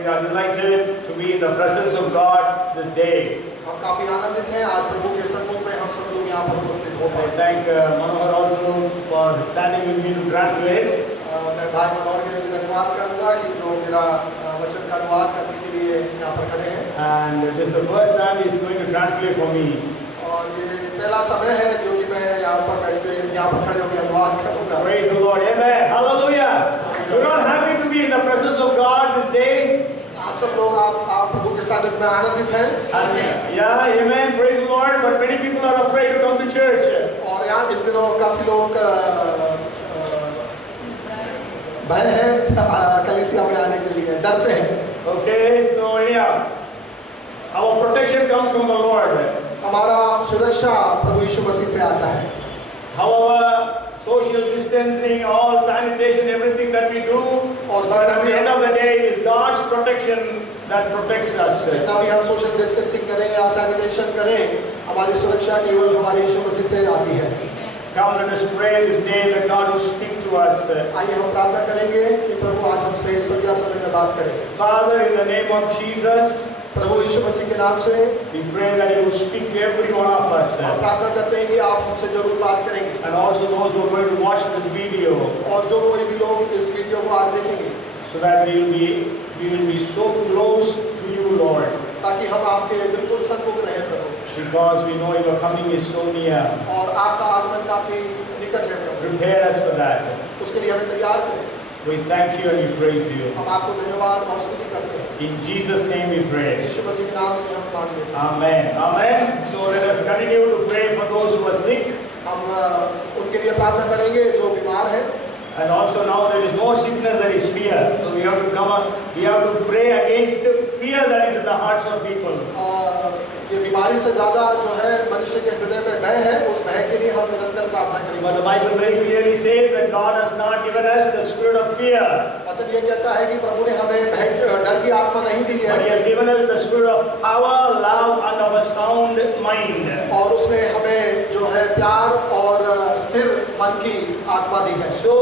we are delighted to be in the presence of God this day. हम काफी आनंदित हैं आज प्रभु के सम्मुख में हम सब लोग यहाँ पर उपस्थित हो I पाए। thank Manohar also for standing with me to translate. मैं भाई मनोहर के लिए भी धन्यवाद करूँगा कि जो मेरा वचन का अनुवाद करने के लिए यहाँ पर खड़े हैं। And this is the first time he is going to translate for me. और ये पहला समय है जो कि मैं यहाँ पर खड़े होकर अनुवाद करूँगा। Praise the Lord. Amen. Hallelujah. You're all happy to be in the presence of God this day. आप सब लोग आप प्रभु के सानिध्य में आनंदित हैं। Amen. Yeah, amen. Praise the Lord. But many people are afraid to come to church. और यहाँ इन दिनों काफी लोग भय हैं कलीसिया में आने के लिए, डरते हैं। Okay, so yeah, our protection comes from the Lord. हमारा सुरक्षा प्रभु यीशु मसीह से आता है। However, social distancing, all sanitation, everything that we do, but at the end of the day, it is God's protection that protects us. जितना भी हम social distancing करें या सैनिटेशन करें, हमारी सुरक्षा केवल हमारे यीशु मसीह से आती है। Come, let us pray this day that God will speak to us. आइए हम प्रार्थना करेंगे कि प्रभु आज हमसे संध्या समय में बात करें। Father, in the name of Jesus, प्रभु यीशु मसीह के नाम से we pray that you will speak to every one of us. हम प्रार्थना करते हैं कि आप हमसे जरूर बात करेंगे। And also those who are going to watch this video. और जो कोई भी लोग इस वीडियो को आज देखेंगे, So that we will be so close to you, Lord. ताकि हम आपके बिल्कुल सन्मुख रहें प्रभु। Because we know your coming is so near. और आपका आगमन काफी निकट है प्रभु। Prepare us for that. उसके लिए हमें तैयार करें। We thank you and we praise you. हम आपको धन्यवाद और स्तुति करते हैं। In Jesus' name we pray. यीशु मसीह के नाम से हम मांगते हैं। Amen. Amen. So let us continue to pray for those who are sick. हम उनके लिए प्रार्थना करेंगे जो बीमार हैं। And also now there is more sickness, there is fear. So we have to pray against fear that is in the hearts of people. ये बीमारी से ज़्यादा जो है मनुष्य के हृदय में भय है, उस भय के लिए हम निरंतर प्रार्थना करेंगे। But the Bible very clearly says that God has not given us the spirit of fear. वचन ये कहता है कि प्रभु ने हमें डर की आत्मा नहीं दी है। But He has given us the spirit of power, love, and of a sound mind. और उसने हमें जो है प्यार और स्थिर मन की आत्मा दी है। So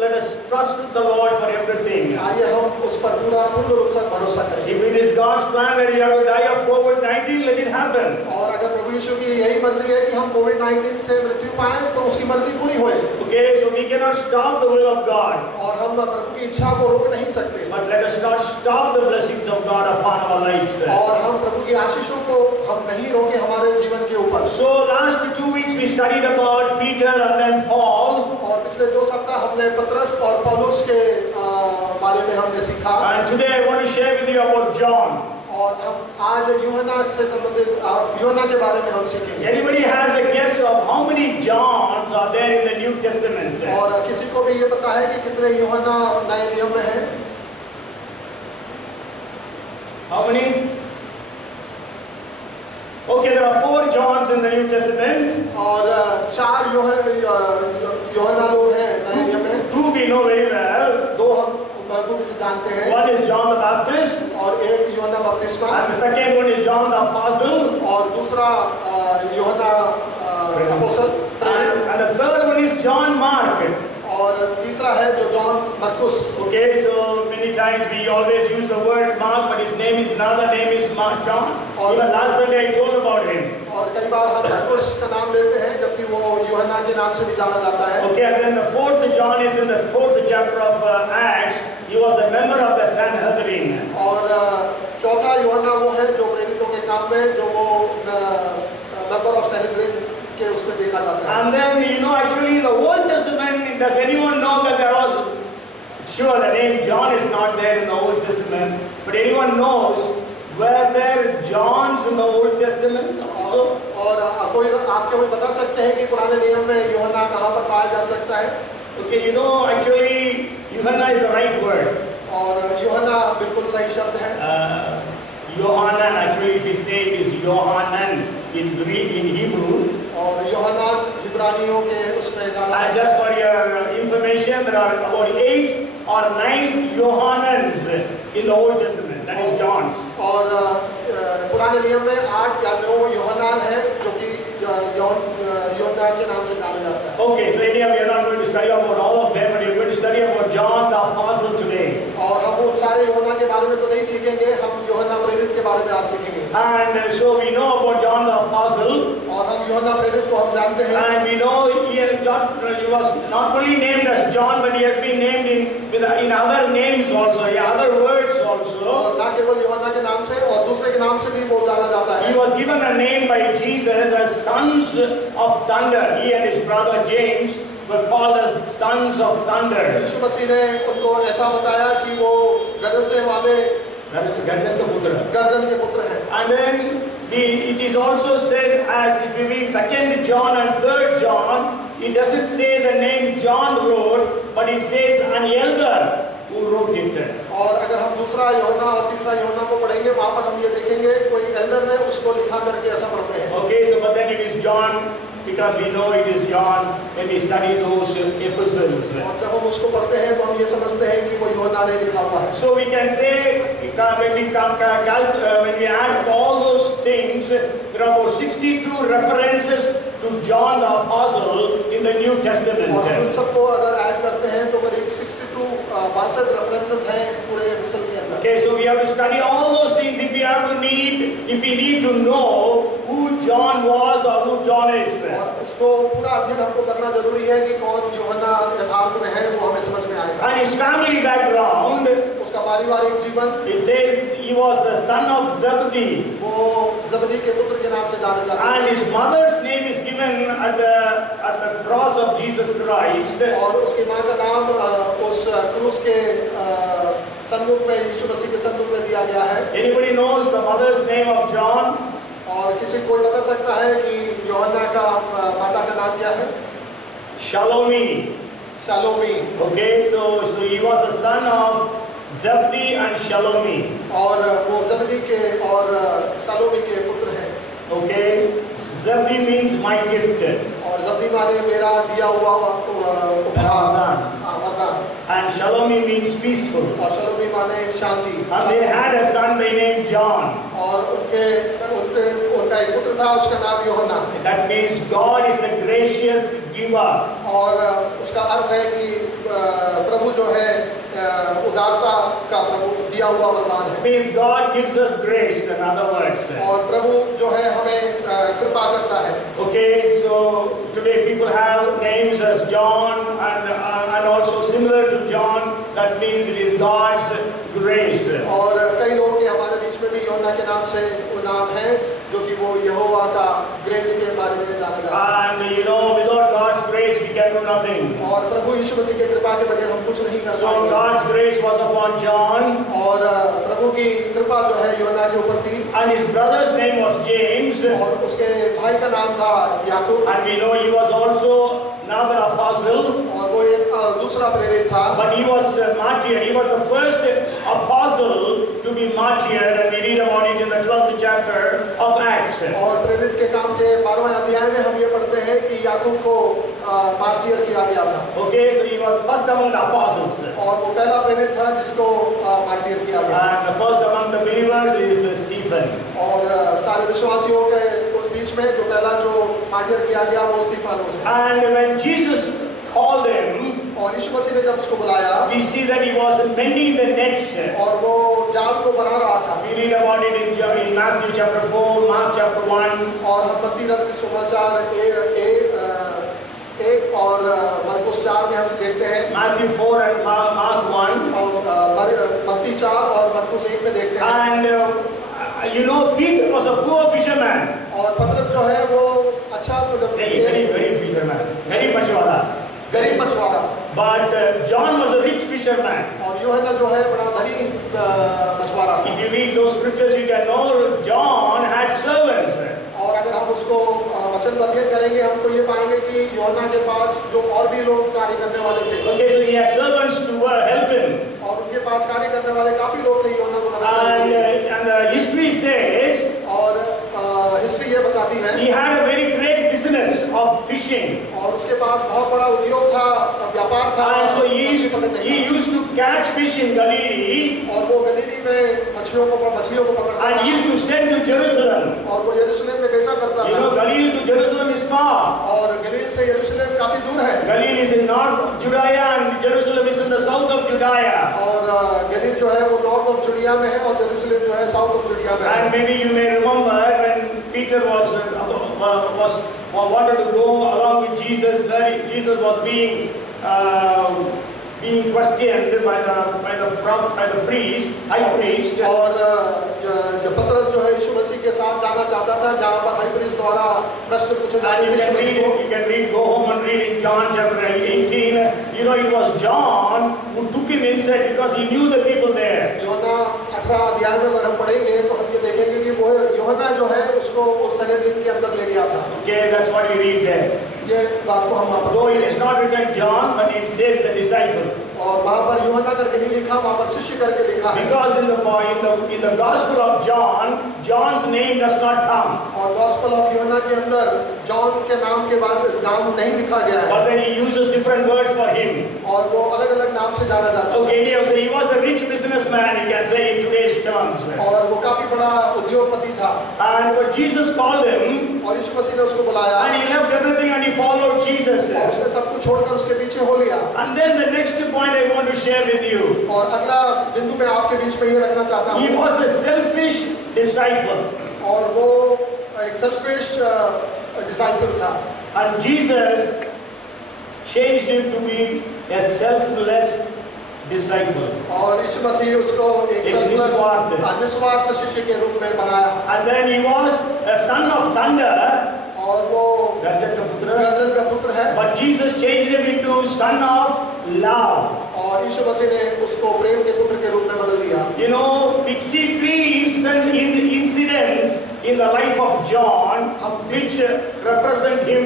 let us trust the Lord for everything. आइए हम उस पर पूर्ण रूप से भरोसा करें। If it is God's plan that you have to die of COVID-19, let it happen. और अगर प्रभु यीशु की यही मर्जी है कि हम कोविड-19 से मृत्यु पाएं, तो उसकी मर्जी पूरी होए। Okay, so we cannot stop the will of God. और हम प्रभु की इच्छा को रोक नहीं सकते। But let us not stop the blessings of God upon our lives. और हम प्रभु की आशीषों को हम नहीं रोके हमारे जीवन के ऊपर। So last 2 weeks we studied about Peter and then Paul. और पिछले 2 सप्ताह हमने पतरस और पौलुस के बारे में हमने सीखा। And today I want to share with you about John. और हम आज यूहन्ना से संबंधित यूहन्ना के बारे में हम सीखेंगे। Anybody has a guess of how many Johns are there in the New Testament? और किसी को भी ये पता है कि कितने यूहन्ना नए नियम में हैं? How many? Okay, there are 4 Johns in the New Testament. और 4 यूहन्ना लोग हैं नए नियम में। 2 we know very well. 2 हम खूबी से जानते हैं। One is John the Baptist. और एक यूहन्ना बपतिस्मा। And the second one is John the Apostle. और दूसरा यूहन्ना अपोस्तल। And the third one is John Mark. और तीसरा है जो जॉन मरकुस। Okay, so many times we always use the word Mark, but his name is another name is Mark John. Even last Sunday I told about him. और कई बार हम मरकुस का नाम लेते हैं जबकि वो यूहन्ना के नाम से भी जाना जाता है। Okay, and then the 4th John is in the 4th chapter of Acts. He was a member of the Sanhedrin. और चौथा यूहन्ना वो है जो प्रेरितों के काम में जो वो मेंबर ऑफ सैनेड्रिन के उसमें देखा जाता है। And then actually in the Old Testament, does anyone know that there was, sure the name John is not there in the Old Testament, but anyone knows were there Johns in the Old Testament also? और कोई आप क्या बता सकते हैं कि पुराने नियम में यूहन्ना कहाँ पर पाया जा सकता है? Okay, actually Yohanna is the right word. और यूहन्ना बिल्कुल सही शब्द है। Yohanan, actually if we say it is Yohanan in Greek, in Hebrew. और यूहन्ना इब्रानियों के उसमें जाना। And just for your information, there are about 8 or 9 Yohanans in the Old Testament. That is Johns. और पुराने नियम में 8 या 9 यूहन्ना हैं जो कि यूहन्ना के नाम से जाना जाता है। Okay, so anyhow we are not going to study about all of them, but we are going to study about John the Apostle today. और हम उन सारे यूहन्ना के बारे में तो नहीं सीखेंगे, हम यूहन्ना प्रेरित के बारे में आज सीखेंगे। And so we know about John the Apostle, और हम यूहन्ना प्रेरित को हम जानते हैं। and we know he was not only named as John, but he has been named in other names also, other words also. और ना केवल यूहन्ना के नाम से और दूसरे के नाम से भी वो जाना जाता है। He was given a name by Jesus as sons of thunder. He and his brother James were called as sons of thunder. यीशु मसीह ने उनको ऐसा बताया कि वो गरजने वाले गर्जन के पुत्र हैं। And then it is also said, as if you read 2 John and 3 John, it doesn't say the name John wrote, but it says an elder who wrote it. और अगर हम दूसरा यूहन्ना और तीसरा यूहन्ना को पढ़ेंगे, वहाँ पर हम ये देखेंगे कोई एल्डर ने उसको लिखा करके ऐसा पढ़ते हैं। Okay, so but then it is John, because we know it is John when we study those epistles. और जब हम उसको पढ़ते हैं तो हम ये समझते हैं कि वो यूहन्ना ने लिखा हुआ है। So we can say when we add all those things, there are about 62 references to John the Apostle in the New Testament. और उन सबको अगर ऐड करते हैं तो करीब 62 रेफरेंसेस हैं पूरे एपिसोड के अंदर। Okay, so we have to study all those things if we need to know who John was or who John is. और इसको पूरा अध्ययन हमको करना जरूरी है कि कौन यूहन्ना यथार्थ में है, वो हमें समझ में आएगा। And his family background, उसका पारिवारिक जीवन, it says he was the son of Zebedee. वो जबदी के पुत्र के नाम से जाना जाता है। And his mother's name is given at the cross of Jesus Christ. और उसकी माँ का नाम उस क्रूस के संदूक में, यीशु मसीह के संदूक में दिया गया है। Anybody knows the mother's name of John? और किसी कोई बता सकता है कि यूहन्ना का माता का नाम क्या है? Shalomi. शालोमी। Okay, so he was the son of Zebedee and Shalomi. और वो जबदी के और शालोमी के पुत्र हैं। Okay, Zebedee means my gift. और जबदी माने मेरा दिया हुआ उपहार, वरदान। And Shalomi means peaceful. और शालोमी माने शांति। And they had a son by name John. और उनका एक पुत्र था, उसका नाम यूहन्ना। That means God is a gracious giver. और उसका अर्थ है कि प्रभु जो है उदारता का प्रभु दिया हुआ वरदान है। Means God gives us grace, in other words. और प्रभु जो है हमें कृपा करता है। Okay, so today people have names as John and also similar to John. That means it is God's grace. और कई लोगों के हमारे बीच में भी यूहन्ना के नाम से वो नाम है, जो कि वो यहोवा का ग्रेस के बारे में जाना जाता है। And you know, without God's grace we can do nothing. और प्रभु यीशु मसीह के कृपा के बगैर हम कुछ नहीं कर So पाएंगे। God's grace was upon John. और प्रभु की कृपा जो है यूहन्ना के ऊपर थी। And his brother's name was James. और उसके भाई का नाम था याकूब। And we know he was also another apostle. और वो एक दूसरा प्रेरित था। But he was martyred. He was the first apostle to be martyred, and we read about it in the 12th chapter of Acts. और प्रेरित के काम के 12वें अध्याय में हम ये पढ़ते हैं कि याकूब को मार्टियर किया गया था। Okay, so he was first among the apostles. और वो पहला प्रेरित था जिसको मार्टियर किया गया। And the first among the believers is Stephen. और सारे विश्वासियों के उस बीच में जो पहला जो मार्टियर किया गया वो स्टीफानोस है। And when Jesus called him, और यीशु मसीह ने जब उसको बुलाया, we see that he was mending the nets. और वो जाल को बना रहा था। We read about it in Matthew chapter 4, Mark chapter 1. और हम मत्ती रचित सुसमाचार 1 और मरकुस 4 में हम देखते हैं। Matthew 4 and Mark 1. और मत्ती 4 और मरकुस 1 में देखते हैं। And you know, Peter was a poor fisherman. और पतरस जो है वो अच्छा Very fisherman, very मछुआरा. गरीब मछुआरा। But John was a rich fisherman. और यूहन्ना जो है बड़ा धनी मछुआरा था। If you read those scriptures, you can know John had servants. और अगर हम उसको वचन का अध्ययन करेंगे, हम तो ये पाएंगे कि यूहन्ना के पास जो और भी लोग कार्य करने वाले थे। Okay, so he had servants to help him. और उनके पास कार्य करने वाले काफी लोग थे यूहन्ना को मदद करने के लिए। And the history says, और हिस्ट्री ये बताती है, he had a very great business of fishing. और उसके पास बहुत बड़ा उद्योग था, व्यापार था। And so he used to catch fish in Galilee. और वो गलीली में मछलियों को पकड़ता And he था। used to send to Jerusalem. और वो यरूशलेम में बेचा करता You था। know, Galilee to Jerusalem is far. और गलील से यरूशलेम काफी दूर है। Galilee is in north of Judea and Jerusalem is in the south of of Judea. और गलील जो है वो नॉर्थ ऑफ जुडिया में है और जेरूसलम जो है साउथ ऑफ जुडिया में And है। maybe you may remember when Peter wanted to go along with Jesus, where Jesus was being questioned by the priest, high priest. और जब पतरस जो है यीशु मसीह के साथ जाना चाहता था जहाँ पर हाई प्रीस्ट द्वारा प्रश्न पूछे And जाते थे यीशु मसीह को। you can read, go home and read in John chapter 18. You know, it was John who took him inside because he knew the people there. यूहन्ना 18 अध्याय में अगर हम पढ़ेंगे तो हम ये देखेंगे कि वो यूहन्ना जो है उसको उस सनेड्रिन के अंदर ले गया था। Okay, that's what we read there. ये बात को हम वहाँ पर Though it is not written John, but it says the disciple. और वहाँ पर यूहन्ना करके नहीं लिखा, वहाँ पर शिष्य करके लिखा है। Because in the Gospel of John, John's name does not come. और गॉस्पेल ऑफ यूहन्ना के अंदर जॉन के नाम के बाद नाम नहीं लिखा गया है। But then he uses different words for him. और वो अलग-अलग नाम से जाना जाता है। Okay, so he was a rich businessman, you can say in today's terms. और वो काफी बड़ा उद्योगपति था। And but Jesus called him, और यीशु मसीह ने उसको बुलाया। and he left everything and he followed Jesus. और उसने सब कुछ छोड़कर उसके पीछे हो लिया। And then the next point I want to share with you. और अगला बिंदु मैं आपके बीच में ये रखना चाहता हूँ। He was a selfish disciple. और वो एक सेल्फिश डिसाइपल था। And Jesus changed him to be a selfless disciple. और यीशु मसीह उसको एक निस्वार्थ शिष्य के रूप में बनाया। And then he was a son of thunder. और वो गर्जन का पुत्र है। But Jesus changed him into son of love. और यीशु मसीह ने उसको प्रेम के पुत्र के रूप में बदल दिया। You know, we see three incidents in the life of John which represent him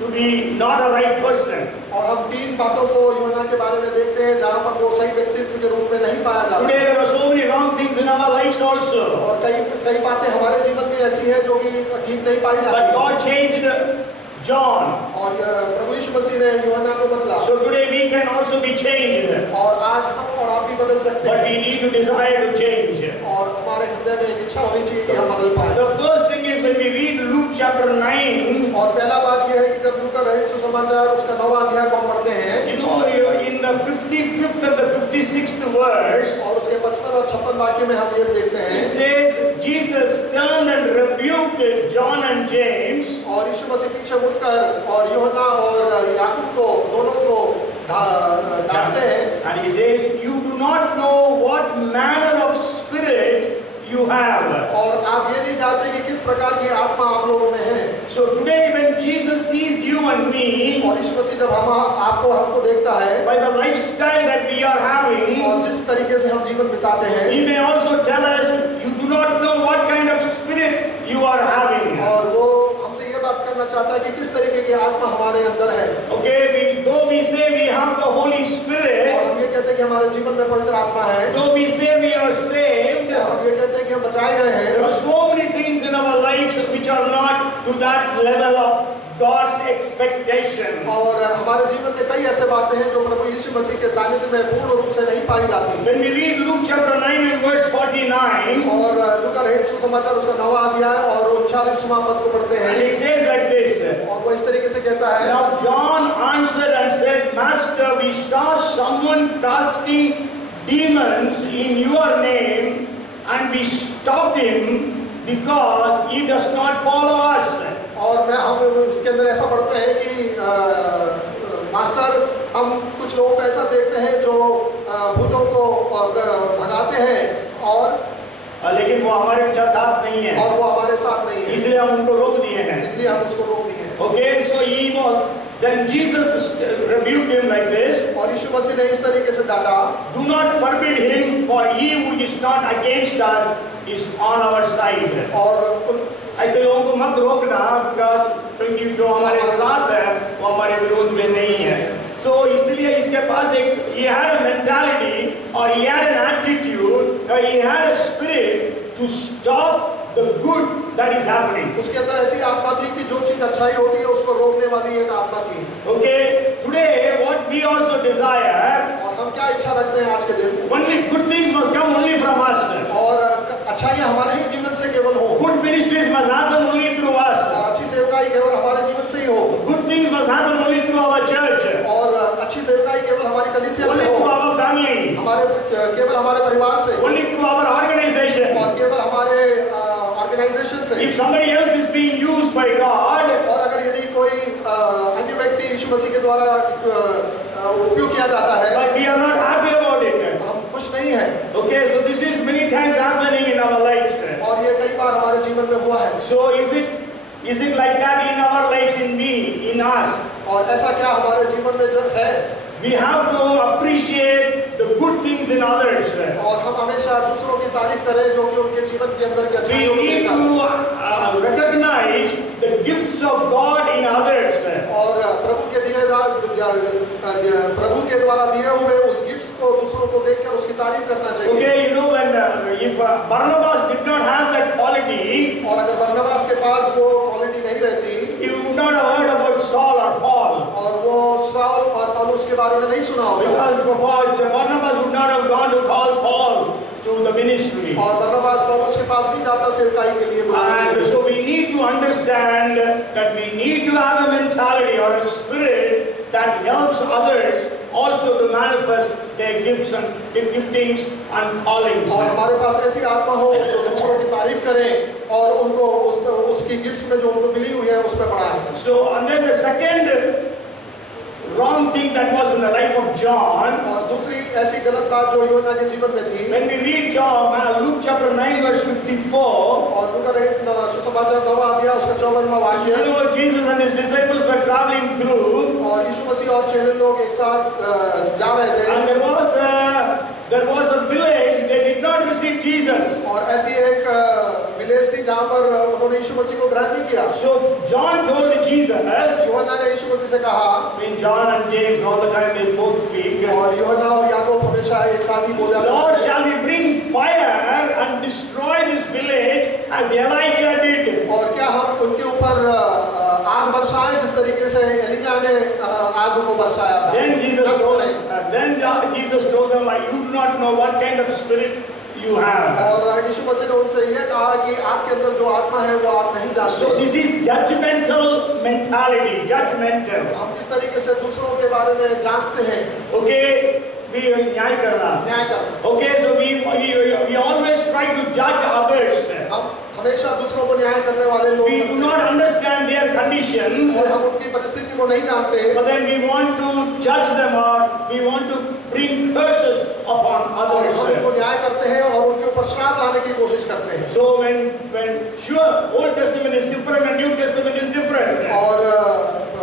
to be not a right person. और हम तीन बातों को यूहन्ना के बारे में देखते हैं जहाँ पर वो सही व्यक्तित्व के रूप में नहीं पाया जाता। Today there are so many wrong things in our lives also. और कई बातें हमारे जीवन में ऐसी हैं जो कि ठीक नहीं पाई जाती। But God changed John. और प्रभु यीशु मसीह ने यूहन्ना को बदला। So today we can also be changed. और आज हम और आप भी बदल सकते हैं। But we need to desire to change. और हमारे हृदय में एक इच्छा होनी चाहिए कि हम बदल पाएं। The first thing is when we read Luke chapter 9. और पहला बात यह है कि जब लूका रचित सुसमाचार उसका 9वां अध्याय को हम पढ़ते हैं। You know, in the 55th and the 56th verse. और उसके 55 और 56 वाक्य में हम ये देखते हैं। It says Jesus turned and rebuked John and James. और यीशु मसीह पीछे मुड़कर और यूहन्ना और याकूब को दोनों को डांटते हैं। And he says, you do not know what manner of spirit you have. और आप ये नहीं जानते कि किस प्रकार की आत्मा आप लोगों में है। So today when Jesus sees you and me, और यीशु मसीह जब आपको और हमको देखता है, by the lifestyle that we are having, और जिस तरीके से हम जीवन बिताते हैं, he may also tell us, you do not know what kind of spirit you are having. और वो हमसे ये बात करना चाहता है कि किस तरीके की आत्मा हमारे अंदर है। Okay, though we say we have the Holy Spirit, और हम ये कहते हैं कि हमारे जीवन में पवित्र आत्मा है, though we say we are saved, और हम ये कहते हैं कि हम बचाए गए हैं, there are so many things in our lives which are not to that level of God's expectation. और हमारे जीवन में कई ऐसे बातें हैं जो प्रभु यीशु मसीह के सानिध्य में पूर्ण रूप से नहीं पाई जाती। When we read Luke chapter 9 and verse 49, और लूका रचित सुसमाचार उसका 9वां अध्याय और 39वां पद को पढ़ते हैं, and it says like this. और वो इस तरीके से कहता है, Now John answered and said, Master, we saw someone casting demons in your name, and we stopped him because he does not follow us. और हम इसके अंदर ऐसा पढ़ते हैं कि मास्टर, हम कुछ लोगों को ऐसा देखते हैं जो भूतों को भगाते हैं और लेकिन वो हमारे साथ नहीं है, और वो हमारे साथ नहीं है, इसलिए हम उनको रोक दिए हैं। इसलिए हम उसको रोक दिए हैं। Okay, so then Jesus rebuked him like this. और यीशु मसीह ने इस तरीके से डांटा, Do not forbid him, for he who is not against us is on our side. और ऐसे लोगों को मत रोकना, क्योंकि जो हमारे साथ है वो हमारे विरोध में नहीं है। तो इसलिए इसके पास he had a mentality, or he had an attitude, or he had a spirit to stop the good that is happening. उसके अंदर ऐसी आत्मा थी कि जो चीज अच्छाई होती है उसको रोकने वाली एक आत्मा थी। Okay, today what we also desire, और हम क्या इच्छा रखते हैं आज के दिन, only good things must come only from us. और अच्छाइयाँ हमारे ही जीवन से केवल हो। Good ministries must happen only through us. और अच्छी सेवकाई केवल हमारे जीवन से ही हो। Good things must happen only through our church. और अच्छी सेवकाई केवल हमारी कलीसिया Only से through हो, our family. केवल हमारे परिवार से, only through our organization. और केवल हमारे ऑर्गेनाइजेशन से। If somebody else is being used by God, और अगर यदि कोई अन्य व्यक्ति यीशु मसीह के द्वारा उपयोग किया जाता है, but we are not happy about it. हम खुश नहीं हैं। Okay, so this is many times happening in our lives. और ये कई बार हमारे जीवन में हुआ है। So is it like that in our lives, in me, in us? और ऐसा क्या हमारे जीवन में जो है? We have to appreciate the good things in others. और हम हमेशा दूसरों की तारीफ करें जो कि उनके जीवन के अंदर के अच्छाइयों We need to recognize the gifts of God in others. और प्रभु के द्वारा दिए हुए उस गिफ्ट्स को दूसरों को देखकर उसकी तारीफ करना चाहिए। Okay, you know when if Barnabas did not have that quality, और अगर बरनबास के पास वो क्वालिटी नहीं रहती, he would not have heard about Saul or Paul. और वो साउल और पौलुस के बारे में नहीं सुना होगा। Because Barnabas would not have gone to call Paul to the ministry. और बरनबास पौलुस के पास नहीं जाता सेवकाई के लिए। And so we need to understand that we need to have a mentality or a spirit that helps others also to manifest their gifts and giftings and callings. और हमारे पास ऐसी आत्मा हो जो दूसरों की तारीफ करें और उनको उसकी गिफ्ट्स में जो उनको मिली हुई है उस पर बढ़ाएं। So and then the second wrong thing that was in the life of John, और दूसरी ऐसी गलत बात जो यूहन्ना के जीवन में थी, when we read John, Luke chapter 9 verse 54, और लूका रचित सुसमाचार 9वां अध्याय उसका 54वां वाक्य, you know, Jesus and his disciples were traveling through, और यीशु मसीह और चेले लोग एक साथ जा रहे थे, and there was a village, they did not receive Jesus. और ऐसी एक विलेज थी जहाँ पर उन्होंने यीशु मसीह को ग्रहण नहीं किया। So John told Jesus, यूहन्ना ने यीशु मसीह से कहा, in John and James all the time they both speak, और यूहन्ना और याकूब हमेशा एक साथ ही बोला, Lord, shall we bring fire and destroy this village as Elijah did? और क्या हम उनके ऊपर आग बरसाएं जिस तरीके से एलिया ने आग को बरसाया था? Then Jesus told them, like, you do not know what kind of spirit you have. और यीशु मसीह ने उनसे ये कहा कि आपके अंदर जो आत्मा है वो आप नहीं जानते। So this is judgmental mentality, judgmental. हम इस तरीके से दूसरों के बारे में जांचते हैं। Okay, we न्याय करना। Okay, so we always try to judge others. हम हमेशा दूसरों को न्याय करने वाले लोग। We do not understand their conditions. और हम उनकी परिस्थिति को नहीं जानते। But then we want to judge them or we want to bring curses upon others. हम उनको न्याय करते हैं और उनके ऊपर श्राप लाने की कोशिश करते हैं। So when sure Old Testament is different and New Testament is different. और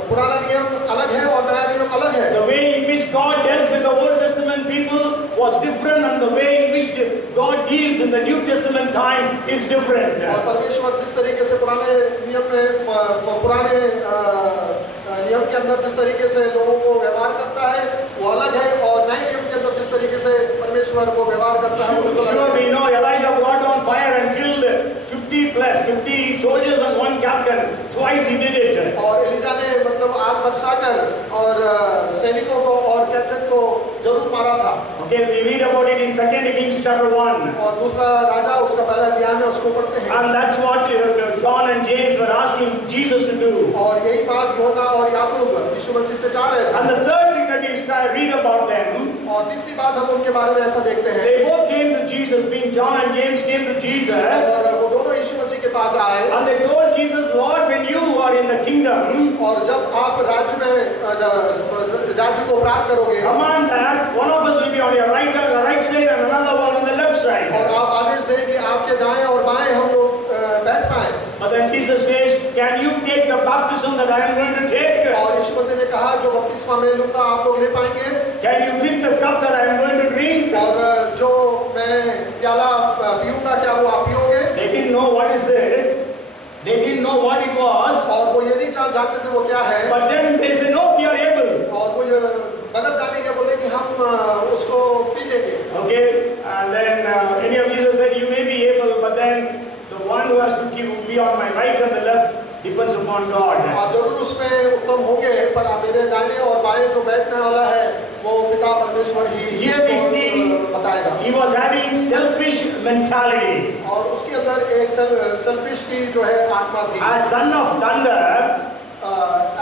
पुराना नियम अलग है और नया नियम अलग है। The way in which God dealt with the Old Testament people was different, and the way in which God deals in the New Testament time is different. और परमेश्वर जिस तरीके से पुराने नियम में पुराने नियम के अंदर जिस तरीके से लोगों को व्यवहार करता है वो अलग है, और नए नियम के अंदर जिस तरीके से परमेश्वर को व्यवहार करता है वो अलग है। We know Elijah brought down fire and killed 50 soldiers and one captain. Twice he did it. और एलिजा ने मतलब आग बरसाकर और सैनिकों को और कैप्टन को जरूर मारा था। Okay, we read about it in 2 Kings chapter 1. और दूसरा राजा उसका पहला अध्याय में उसको पढ़ते हैं। And that's what John and James were asking Jesus to do. और यही बात यूहन्ना और याकूब यीशु मसीह से चाह रहे थे। And the third thing that we read about them, और तीसरी बात हम उनके बारे में ऐसा देखते हैं। they both came to Jesus, being John and James came to Jesus. और वो दोनों यीशु मसीह के पास आए। And they told Jesus, Lord, when you are in the kingdom, और जब आप राज्य में राज्य को प्राप्त करोगे, command that one of us will be on your right side and another one on the left side. और आप आदेश दें कि आपके दाएं और बाएं हम लोग बैठ पाएं। But then Jesus says, can you take the baptism that I am going to take? और यीशु मसीह ने कहा जो बपतिस्मा मैं लूंगा आप लोग ले पाएंगे? Can you drink the cup that I am going to drink? और जो मैं प्याला पीऊंगा क्या वो आप पियोगे? They didn't know what is it. They didn't know what it was. और वो ये नहीं जानते थे वो क्या है। But then they said, no, we are able. और वो बगैर जाने के बोले कि हम उसको पी लेंगे। Okay, and then many of Jesus said, you may be able, but then the one who has to be on my right and the left depends upon God. जरूर उसमें उत्तम होंगे, पर मेरे दाहिने और बाएं जो बैठने वाला है वो पिता परमेश्वर ही Here we see बताएगा। he was having selfish mentality. और उसके अंदर एक सेल्फिश की जो है आत्मा थी। As son of thunder,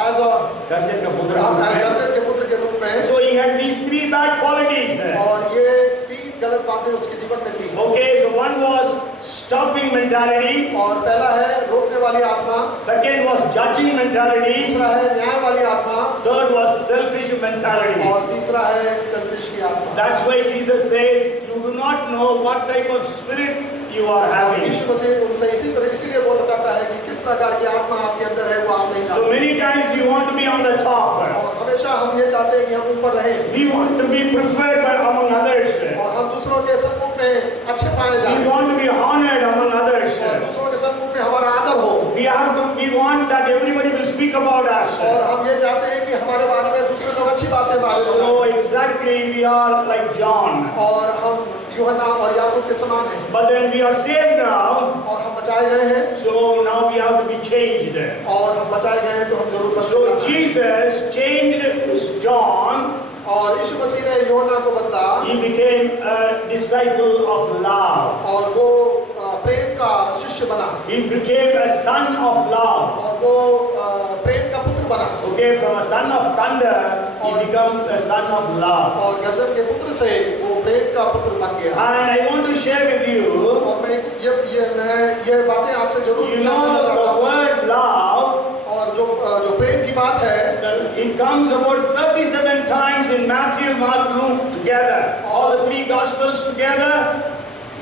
as a गर्जन के पुत्र के रूप में। So he had these three bad qualities. और ये गलत बातें उसके जीवन में थी। Okay, so one was stopping mentality, और पहला है रोकने वाली आत्मा, second was judging mentality, दूसरा है न्याय वाली आत्मा, third was selfish mentality. और तीसरा है सेल्फिश की आत्मा। That's why Jesus says, you do not know what type of spirit you are और having. यीशु मसीह उनसे इसीलिए वो बताता है कि किस प्रकार की आत्मा आपके अंदर है वो आप नहीं So जानते। many times we want to be on the top. और हमेशा हम ये चाहते हैं कि हम ऊपर रहें We want to be preferred by among others. और हम दूसरों के सम्मुख में अच्छे पाए We जाएं want to be honored among others. और दूसरों के सम्मुख में हमारा आदर हो। We want that everybody will speak about us. और हम ये चाहते हैं कि हमारे बारे में दूसरे लोग अच्छी बातें बातें So exactly we are like John. और हम यूहन्ना और याकूब के समान हैं। But then we are saved now. और हम बचाए गए हैं So now we have to be changed. और हम बचाए गए हैं तो हम जरूर So बचेंगे। Jesus changed this John. और यीशु मसीह ने यूहन्ना को बदला He became a disciple of love. और वो प्रेम का शिष्य बना He became a son of love. और वो प्रेम का पुत्र बना Okay, from a son of thunder, he becomes a son of love. और गर्जन के पुत्र से वो प्रेम का पुत्र बन गया। And I want to share with you, और मैं ये बातें आपसे जरूर you शेयर know, करना चाहता the हूँ। word love, और जो प्रेम की बात है it comes about 37 times in Matthew, Mark, Luke together. All the three gospels together,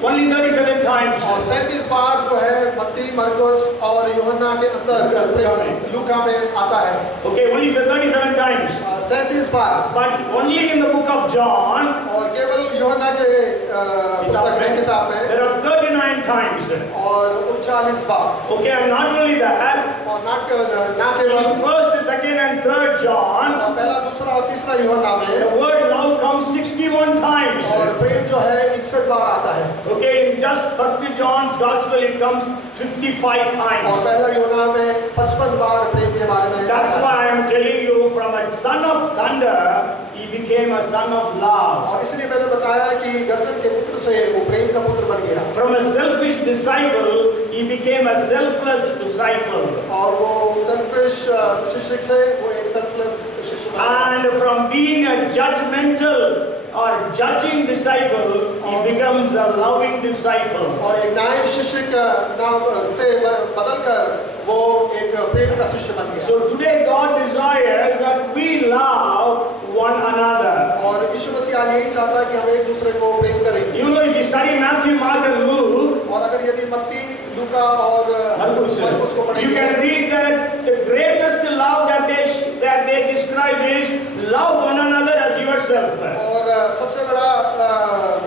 only 37 times. और 37 बार जो है मत्ती, मरकुस और यूहन्ना के अंदर प्रेम लूका में आता है। Okay, only 37 times. 37 bar. But only in the book of John, और केवल यूहन्ना के पुस्तक में किताब में there are 39 times. और 39 बार। Okay, and not only that, और ना केवल in first, second, and third John, और पहला, दूसरा और तीसरा यूहन्ना में the word love comes 61 times. और प्रेम जो है 61 बार आता है। Okay, in just first John's gospel, it comes 55 और times. पहला यूहन्ना में 55 बार प्रेम के बारे में। That's why I am telling you, from a son of thunder, he became a son of love. और इसलिए मैंने बताया कि गर्जन के पुत्र से वो प्रेम का पुत्र बन गया। From a selfish disciple, he became a selfless disciple. और वो सेल्फिश शिष्य से वो एक सेल्फलेस शिष्य बन गया। And from being a judgmental or judging disciple, he becomes a loving disciple. और एक न्याय शिष्य का नाम से बदलकर वो एक प्रेम का शिष्य बन गया। So today God desires that we love one another. और यीशु मसीह आज यही चाहता है कि हम एक दूसरे को प्रेम करें। You know, if you study Matthew, Mark, and Luke, और अगर यदि मत्ती, लूका और Marcus, मरकुस को you पढ़ेंगे can read that the greatest love that they describe is love one another as yourself. और सबसे बड़ा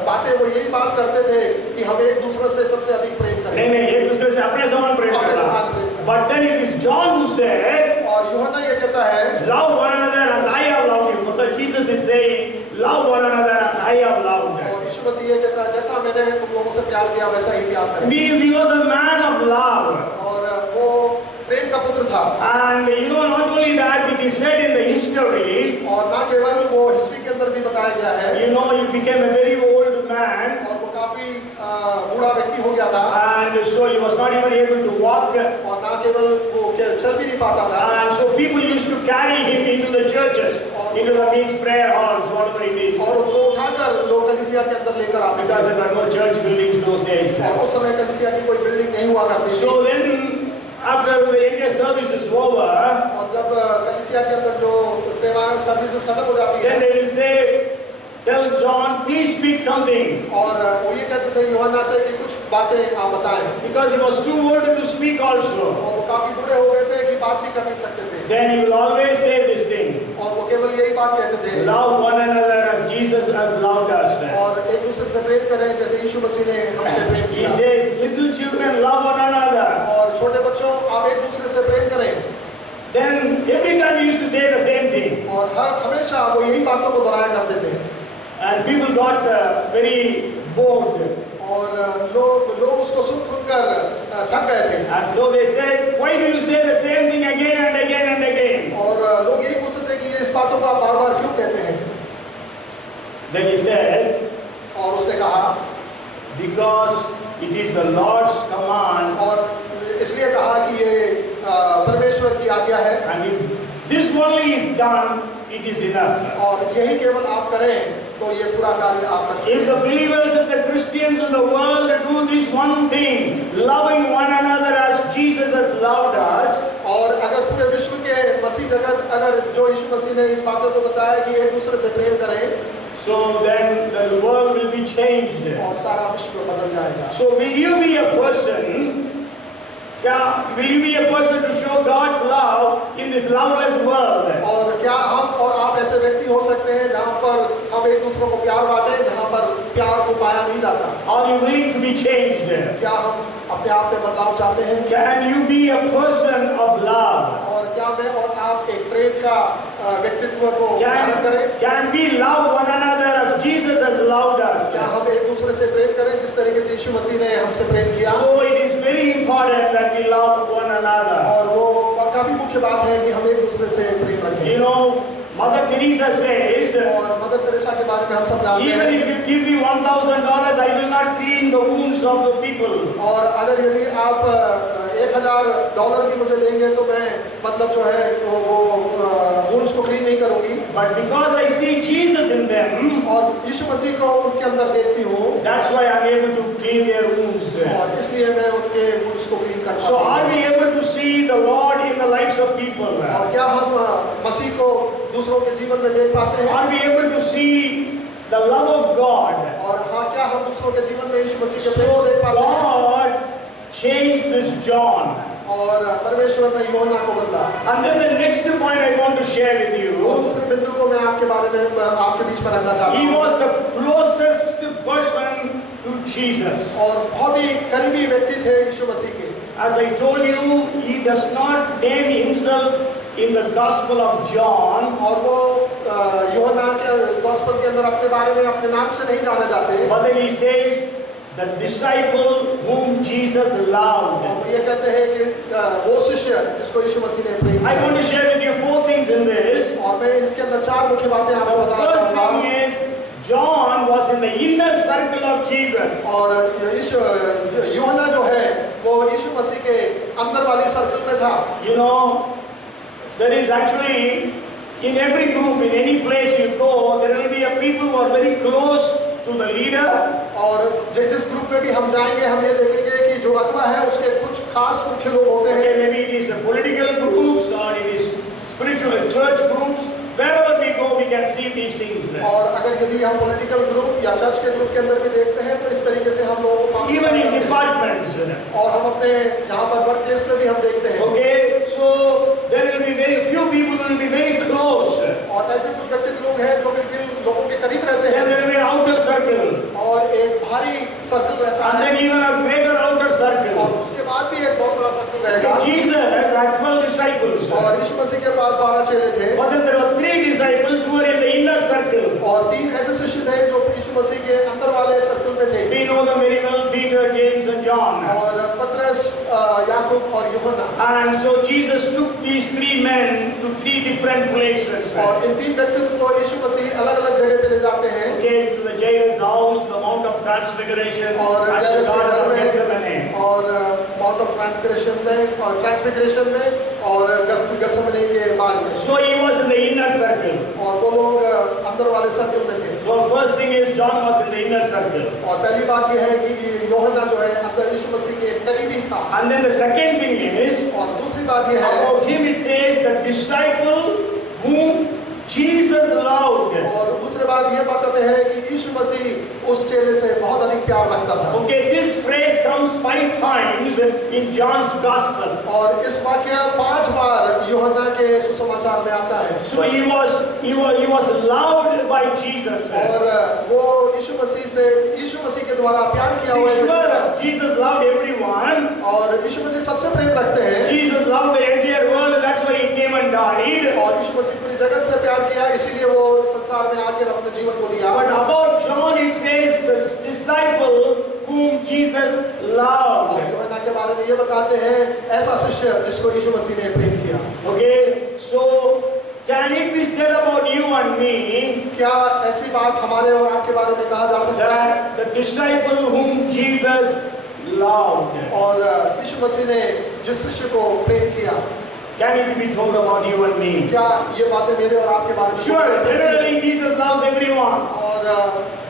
बातें वो यही बात करते थे कि हम एक दूसरे से सबसे अधिक प्रेम करें। नहीं, एक दूसरे से अपने समान प्रेम अपने करना। समान प्रेम करना। But then it is John who said, और यूहन्ना ये कहता है love one another as I have loved you. मतलब Jesus is saying, love one another as I have loved. और यीशु मसीह ये कहता है जैसा मैंने तुम लोगों से प्यार किया वैसा ही प्यार करें। Means he was a man of love. और वो प्रेम का पुत्र था। And you know, not only that, it is said in the history, और ना केवल वो हिस्ट्री के अंदर भी बताया गया है। you know, he became a very old man. और वो काफी बूढ़ा व्यक्ति हो गया था। And so he was not even able to walk. और ना केवल वो चल भी नहीं पाता था। And so people used to carry him into the churches, into the means prayer halls, whatever it is. और उनको उठाकर लोग कलीसिया के अंदर लेकर आते Because थे। there were no church buildings those days. और उस समय कलीसिया की कोई बिल्डिंग नहीं हुआ करती थी। So then, after the AJ service is over, और जब कलीसिया के अंदर जो सेवा सर्विसेज खत्म हो जाती then है they will say, tell John, please speak something. और वो ये कहते थे यूहन्ना से कि कुछ बातें आप बताएं। Because he was too old to speak also. और वो काफी बूढ़े हो गए थे कि बात भी कर नहीं सकते थे। Then he will always say this thing, और वो केवल यही बात कहते थे love one another as Jesus has loved us. और एक दूसरे से प्रेम करें जैसे यीशु मसीह ने हमसे प्रेम He किया। says, little children love one another. और छोटे बच्चों आप एक दूसरे से प्रेम करें। Then every time he used to say the same thing. और हमेशा वो यही बातों को दोहराया करते थे। And people got very bored. और लोग उसको सुनकर थक गए थे। And so they said, why do you say the same thing again and again and again? और लोग यही पूछते थे कि ये इस बातों को आप बार-बार क्यों कहते हैं? Then he said, और उसने कहा because it is the Lord's command, और इसलिए कहा कि ये परमेश्वर की आज्ञा है। and if this only is done, it is enough. और यही केवल आप करें तो ये पूरा कार्य आप कर सकते If the हैं। believers and the Christians in the world do this one thing, loving one another as Jesus has loved us, और अगर पूरे विश्व के मसीह जगत अगर जो यीशु मसीह ने इस बातों को बताया कि एक दूसरे से प्रेम करें, so then the world will be changed. और सारा विश्व बदल जाएगा। So will you be a person? Will you be a person to show God's love in this loveless world? और क्या हम और आप ऐसे व्यक्ति हो सकते हैं जहाँ पर हम एक दूसरे को प्यार बांटें, जहाँ पर प्यार को पाया नहीं जाता? Are you willing to be changed? क्या हम अपने आप में बदलाव चाहते हैं? Can you be a person of love? और क्या मैं और आप एक प्रेम का व्यक्तित्व को धारण करें? Can we love one another as Jesus has loved us? क्या हम एक दूसरे से प्रेम करें जिस तरीके से यीशु मसीह ने हमसे प्रेम किया? So it is very important that we love one another. और वो काफी मुख्य बात है कि हम एक दूसरे से प्रेम रखें। You know, Mother Teresa says, और मदर तेरेसा के बारे में हम सब जानते even हैं। if you give me $1,000, I will not clean the wounds of the people. और अगर यदि आप $1,000 भी मुझे देंगे तो मैं मतलब जो है वो वुंड्स को क्लीन नहीं करूंगी। But because I see Jesus in them, और यीशु मसीह को उनके अंदर देखती हूँ, that's why I'm able to clean their wounds. और इसलिए मैं उनके वुंड्स को क्लीन कर So पाती are हूँ। we able to see the Lord in the lives of people? और क्या हम मसीह को दूसरों के जीवन में देख पाते हैं? Are we able to see the love of God? और हाँ, क्या हम दूसरों के जीवन में यीशु मसीह के प्रेम So को देख पाते हैं? God changed this John. और परमेश्वर ने यूहन्ना को बदला। And then the next point I want to share with और you, दूसरे बिंदु को मैं आपके बारे में आपके बीच में रखना चाहता he हूँ। was the closest person to Jesus. और बहुत ही करीबी व्यक्ति थे यीशु मसीह के। As I told you, he does not name himself in the Gospel of John, और वो यूहन्ना के गॉस्पेल के अंदर अपने बारे में अपने नाम से नहीं जाने जाते, but then he says, the disciple whom Jesus loved. और ये कहते हैं कि वो शिष्य जिसको यीशु मसीह ने प्रेम I want किया। to share with you 4 things in this. और मैं इसके अंदर 4 मुख्य बातें आपको The बताना first चाहूँगा। thing is, John was in the inner circle of Jesus. और यूहन्ना जो है वो यीशु मसीह के अंदर वाली सर्कल में था। You know, there is actually, in every group, in any place you go, there will be a people who are very close to the leader. और जिस ग्रुप में भी हम जाएंगे हम ये देखेंगे कि जो अगुवा है उसके कुछ खास मुख्य लोग होते हैं। Okay, maybe it is a political groups or it is spiritual church groups. Wherever we go, we can see these things. और अगर यदि हम पॉलिटिकल ग्रुप या चर्च के ग्रुप के अंदर भी देखते हैं तो इस तरीके से हम लोगों को Even in departments. और हम अपने जहाँ पर वर्क प्लेस में भी हम देखते हैं। Okay, so there will be very few people who will be very close. और ऐसे कुछ व्यक्तिगत लोग हैं जो बिल्कुल लोगों के करीब रहते Then हैं there will be an outer circle. और एक भारी सर्कल रहता And है then even a greater outer और circle. उसके बाद भी एक बहुत बड़ा सर्कल रहेगा। Jesus had 12 disciples. और यीशु मसीह के पास 12 चेले थे But then there were 3 disciples who were in the inner circle. और 3 ऐसे शिष्य थे जो यीशु मसीह के अंदर वाले सर्कल में थे। We know them very well, Peter, James and John. और पतरस, याकूब और यूहन्ना। And so Jesus took these 3 men to 3 different places. और इन 3 व्यक्तित्व को यीशु मसीह अलग-अलग जगह पे ले जाते हैं। Okay, to the Jairus house, to the Mount of Transfiguration, और and the जायरस के Garden घर of में Gethsemane. और माउंट ऑफ ट्रांसफिगरेशन में और ट्रांसफिगरेशन में और गethsemane के बाग में। So he was in the inner circle. और वो लोग अंदर वाले सर्कल में थे। So first thing is John was in the inner circle. और पहली बात यह है कि यूहन्ना जो है अंदर यीशु मसीह के करीबी था। And then the second thing is, और दूसरी बात यह है about him it says, the disciple whom Jesus loved. और दूसरी बात यह बताते हैं कि यीशु मसीह उस चेले से बहुत अधिक प्यार रखता था। Okay, this phrase comes 5 times in John's Gospel. और इस वाक्य 5 बार यूहन्ना के सुसमाचार में आता है। So he was loved by Jesus. और वो यीशु मसीह के द्वारा प्यार किया See, हुआ है। sure, Jesus loved everyone. और यीशु मसीह सबसे प्रेम रखते हैं। Jesus loved the entire world, that's why he came and died. और यीशु मसीह पूरी जगत से प्यार किया, इसीलिए वो संसार में आकर अपने जीवन को दिया। But about John it says, the disciple whom Jesus और loved. यूहन्ना के बारे में ये बताते हैं ऐसा शिष्य जिसको यीशु मसीह ने प्रेम किया। Okay, so can it be said about you and me क्या ऐसी बात हमारे और आपके बारे में कहा जा सकता है? that the disciple whom Jesus loved? और यीशु मसीह ने जिस शिष्य को प्रेम किया, can it be told about you and me? क्या ये बातें मेरे और आपके बारे में Sure, generally Jesus loves everyone. और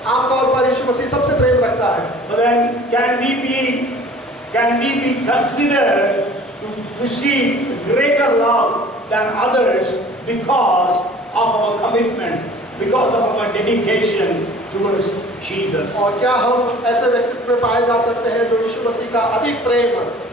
आमतौर पर यीशु मसीह सबसे प्रेम रखता है। But then can we be considered to receive greater love than others because of our commitment, because of our dedication towards Jesus? और क्या हम ऐसे व्यक्तित्व में पाए जा सकते हैं जो यीशु मसीह का अधिक प्रेम,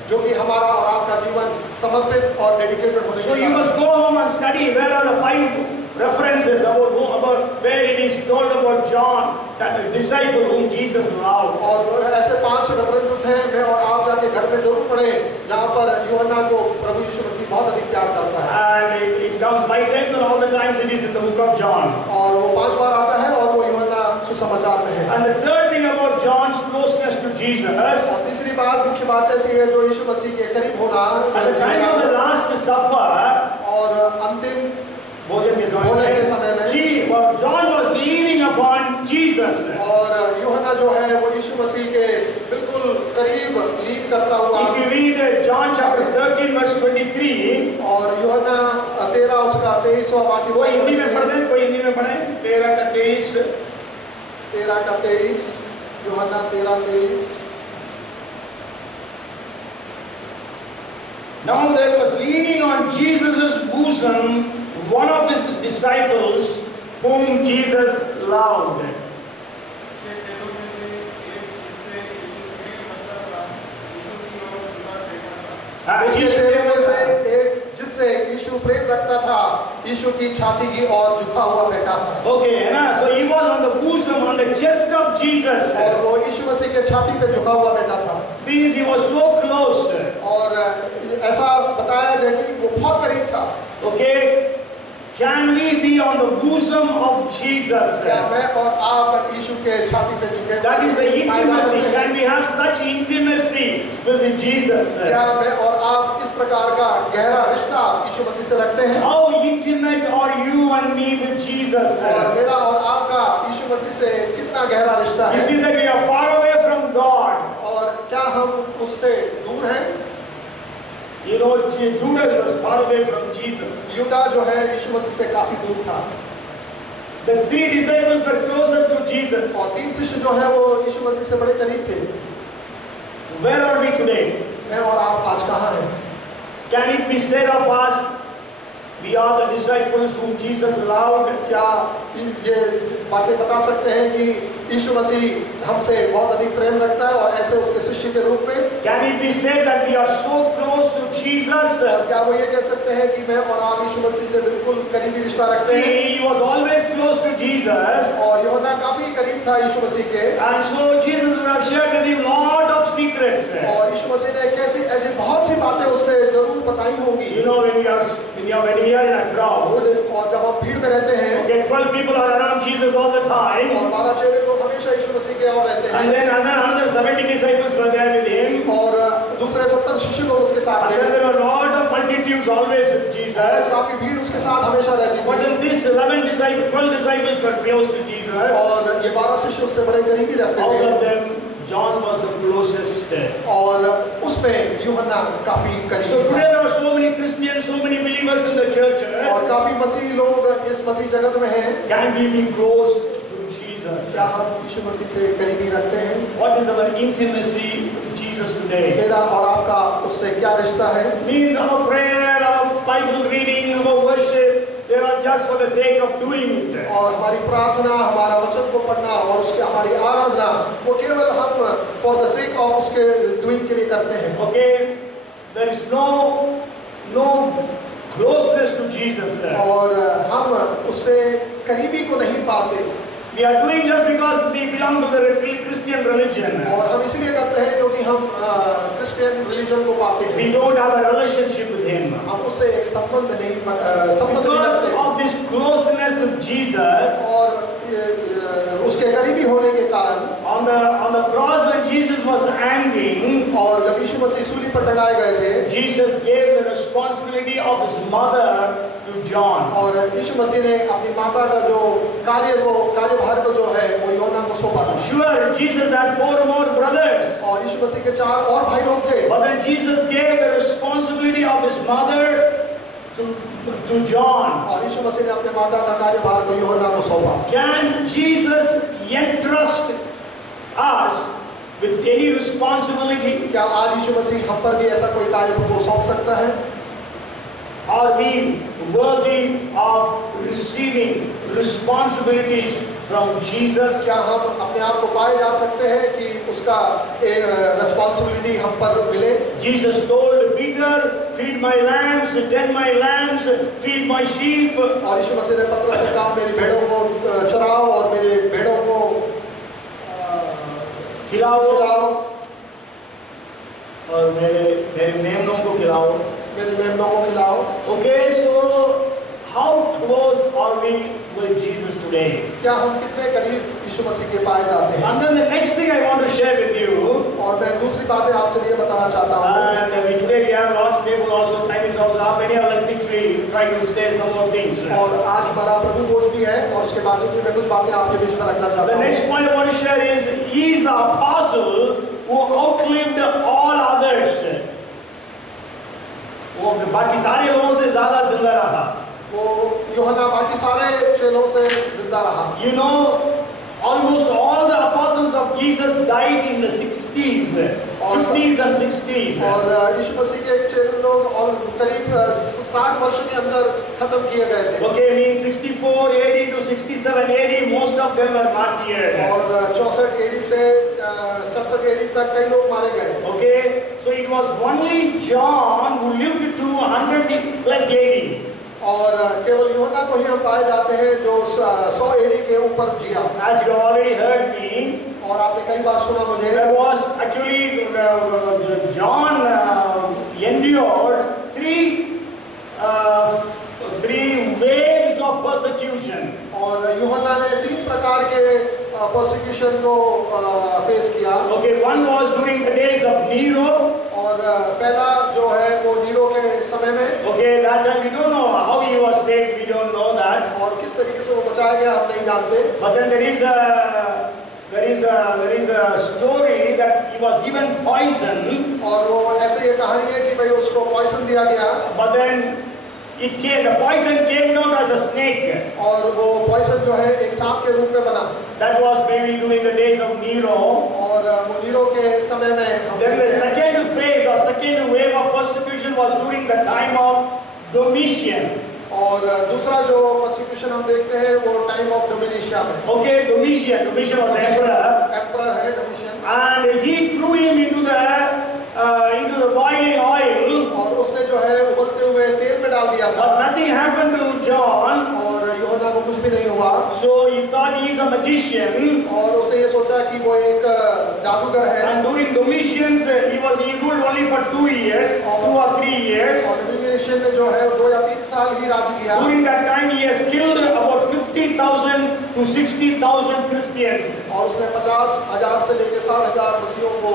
जो कि हमारा और आपका जीवन समर्पित और डेडिकेटेड होने So you must go home and study where are the 5 references about where it is told about John, that the disciple whom Jesus loved. और ऐसे 5 रेफरेंसेस हैं, मैं और आप जाके घर में जरूर पढ़ें जहाँ पर यूहन्ना को प्रभु यीशु मसीह बहुत अधिक प्यार करता है। And it comes 5 times, and all the times it is in the book of John. और वो 5 बार आता है और वो यूहन्ना सुसमाचार में है। And the third thing about John's closeness to Jesus, और तीसरी बात, मुख्य बात ऐसी है जो यीशु मसीह के करीब होना, at the time of the Last Supper, और अंतिम भोजन के समय में, John was leaning upon Jesus. और यूहन्ना जो है वो यीशु मसीह के बिल्कुल करीब लीन करता हुआ। If you read John chapter 13 verse 23, और यूहन्ना 13 उसका 23वां वाक्य, कोई हिंदी में पढ़े 13 का 23, यूहन्ना 13:23। Now there was leaning on Jesus' bosom one of his disciples whom Jesus loved. जिससे यीशु प्रेम रखता था, यीशु की छाती की ओर झुका हुआ बैठा था। Okay, है ना? So he was on the bosom, on the chest of Jesus. और वो यीशु मसीह के छाती पे झुका हुआ बैठा था। Means he was so close. और ऐसा बताया जाए कि वो बहुत करीब था। Okay, can we be on the bosom of Jesus? क्या मैं और आप यीशु के छाती पे झुके? That is the intimacy. Can we have such intimacy with Jesus? क्या मैं और आप इस प्रकार का गहरा रिश्ता यीशु मसीह से रखते हैं? How intimate are you and me with Jesus? और मेरा और आपका यीशु मसीह से कितना गहरा रिश्ता है? You see that we are far away from God. और क्या हम उससे दूर हैं? You know, Judas was far away from Jesus. यूदा जो है यीशु मसीह से काफी दूर था। The 3 disciples were closer to Jesus. और 3 शिष्य जो है वो यीशु मसीह से बड़े करीब थे। Where are we today? मैं और आप आज कहाँ हैं? Can it be said of us, we are the disciples whom Jesus loved? क्या ये बातें बता सकते हैं कि यीशु मसीह हमसे बहुत अधिक प्रेम रखता है और ऐसे उसके शिष्य के रूप में? Can it be said that we are so close to Jesus? और क्या वो ये कह सकते हैं कि मैं और आप यीशु मसीह से बिल्कुल करीबी रिश्ता रखते हैं? See, he was always close to Jesus. और यूहन्ना काफी करीब था यीशु मसीह के। And so Jesus would have shared with him lot of secrets. और यीशु मसीह ने कैसी ऐसी बहुत सी बातें उससे जरूर बताई होंगी। You know, when we are in a crowd, और जब हम भीड़ में रहते हैं, okay, 12 people are around Jesus all the time. और 12 चेले लोग हमेशा यीशु मसीह के और रहते हैं। And then another 70 disciples were there with him. और दूसरे 70 शिष्य लोग उसके साथ And थे। then there were a lot of multitudes always with Jesus. काफी भीड़ उसके साथ हमेशा रहती थी। But then these 12 disciples were close to Jesus. और ये 12 शिष्य उससे बड़े करीबी रहते Out थे। of them, John was the closest. और उसमें यूहन्ना काफी So करीबी today था। there are so many Christians, so many believers in the churches. और काफी मसीही लोग इस मसीह जगत में हैं। Can we be close to Jesus? क्या हम यीशु मसीह से करीबी रखते हैं? What is our intimacy with Jesus today? मेरा और आपका उससे क्या रिश्ता है? Means our prayer, our Bible reading, our worship, they are just for the sake of doing it. और हमारी प्रार्थना, हमारा वचन को पढ़ना और उसके हमारी आराधना, वो केवल हम फॉर द सेक ऑफ उसके डूइंग के लिए करते हैं। Okay, there is no closeness to Jesus. और हम उससे करीबी को नहीं पाते। We are doing just because we belong to the Christian religion. और हम इसलिए करते हैं क्योंकि हम क्रिश्चियन रिलीजन को पाते हैं। We don't have a relationship with Him. हम उससे एक संबंध नहीं Because रखते। of this closeness with Jesus, और उसके करीबी होने के कारण on the cross when Jesus was hanging, और जब यीशु मसीह सूली पर टंगाए गए थे, Jesus gave the responsibility of his mother to John. और यीशु मसीह ने अपनी माता का जो कार्यभार को जो है वो यूहन्ना को सौंपा था। Sure, Jesus had 4 more brothers, और यीशु मसीह के 4 और भाई लोग थे। but then Jesus gave the responsibility of his mother to John. और यीशु मसीह ने अपने माता का कार्यभार को यूहन्ना को सौंपा। Can Jesus entrust us with any responsibility? क्या आज यीशु मसीह हम पर भी ऐसा कोई कार्य को सौंप सकता है? Are we worthy of receiving responsibilities from Jesus? क्या हम अपने आप को पाए जा सकते हैं कि उसका रिस्पांसिबिलिटी हम पर मिले? Jesus told Peter, feed my lambs, tend my lambs, feed my sheep. और यीशु मसीह ने पतरस से कहा मेरी भेड़ों को चराओ और मेरे भेड़ों को खिलाओ और मेरे मेमनों को खिलाओ। मेरे मेमनों को खिलाओ। Okay, so how close are we with Jesus today? क्या हम कितने करीब यीशु मसीह के पाए जाते हैं? And then the next thing I want to share with you. और मैं दूसरी बातें आपसे ये बताना चाहता हूँ। And today we have Lord's table also. Time is also up. Any other things we try to say some more things. और आज हमारा प्रभु भोज भी है और उसके बाद भी मैं कुछ बातें आपके बीच में रखना चाहता The हूँ। next point I want to share is he is the apostle who outlived all others. वो बाकी सारे लोगों से ज़्यादा जिंदा रहा। वो यूहन्ना बाकी सारे चेलों से जिंदा रहा। You know, almost all the apostles of Jesus died in the 60s, 50s and 60s. और यीशु मसीह के चेले लोग और करीब 60 वर्ष के अंदर खत्म किए गए थे। Okay, means 64 AD to 67 AD, most of them were martyred. और 64 AD से 67 AD तक कई लोग मारे गए। Okay, so it was only John who lived to 100 plus AD. और केवल यूहन्ना को ही हम पाए जाते हैं जो 100 AD के ऊपर जिया। As you already heard me, और आपने कई बार सुना मुझे। there was actually John endured three waves of persecution. और यूहन्ना ने 3 प्रकार के persecution को फेस किया। Okay, one was during the days of Nero. और पहला जो है वो नीरो के समय में। Okay, that time we don't know how he was saved. We don't know that. और किस तरीके से वो बचाया गया हम नहीं जानते। But then there is a story that he was given poison. और वो ऐसे ये कहानी है कि भाई उसको पॉइजन दिया गया। But then the poison came out as a snake. और वो पॉइजन जो है एक सांप के रूप में बना। That was maybe during the days of Nero. और वो नीरो के समय में। Then the second phase or second wave of persecution was during the time of Domitian. और दूसरा जो persecution हम देखते हैं वो टाइम ऑफ डोमिनिशियन में। Okay, Domitian was the emperor. Emperor है डोमिशियन। And he threw him into the boiling oil. और उसने जो है उबलते हुए तेल में डाल दिया था। But nothing happened to John. और यूहन्ना को कुछ भी नहीं हुआ। So he thought he is a magician. और उसने ये सोचा कि वो एक जादूगर है। And during Domitian's, he ruled only for 2 years, 2 or 3 years. और डोमिनिशियन ने जो है 2 या 3 साल ही राज किया। During that time, he has killed about 50,000 to 60,000 Christians. और उसने 50,000 से लेकर 60,000 मसीहियों को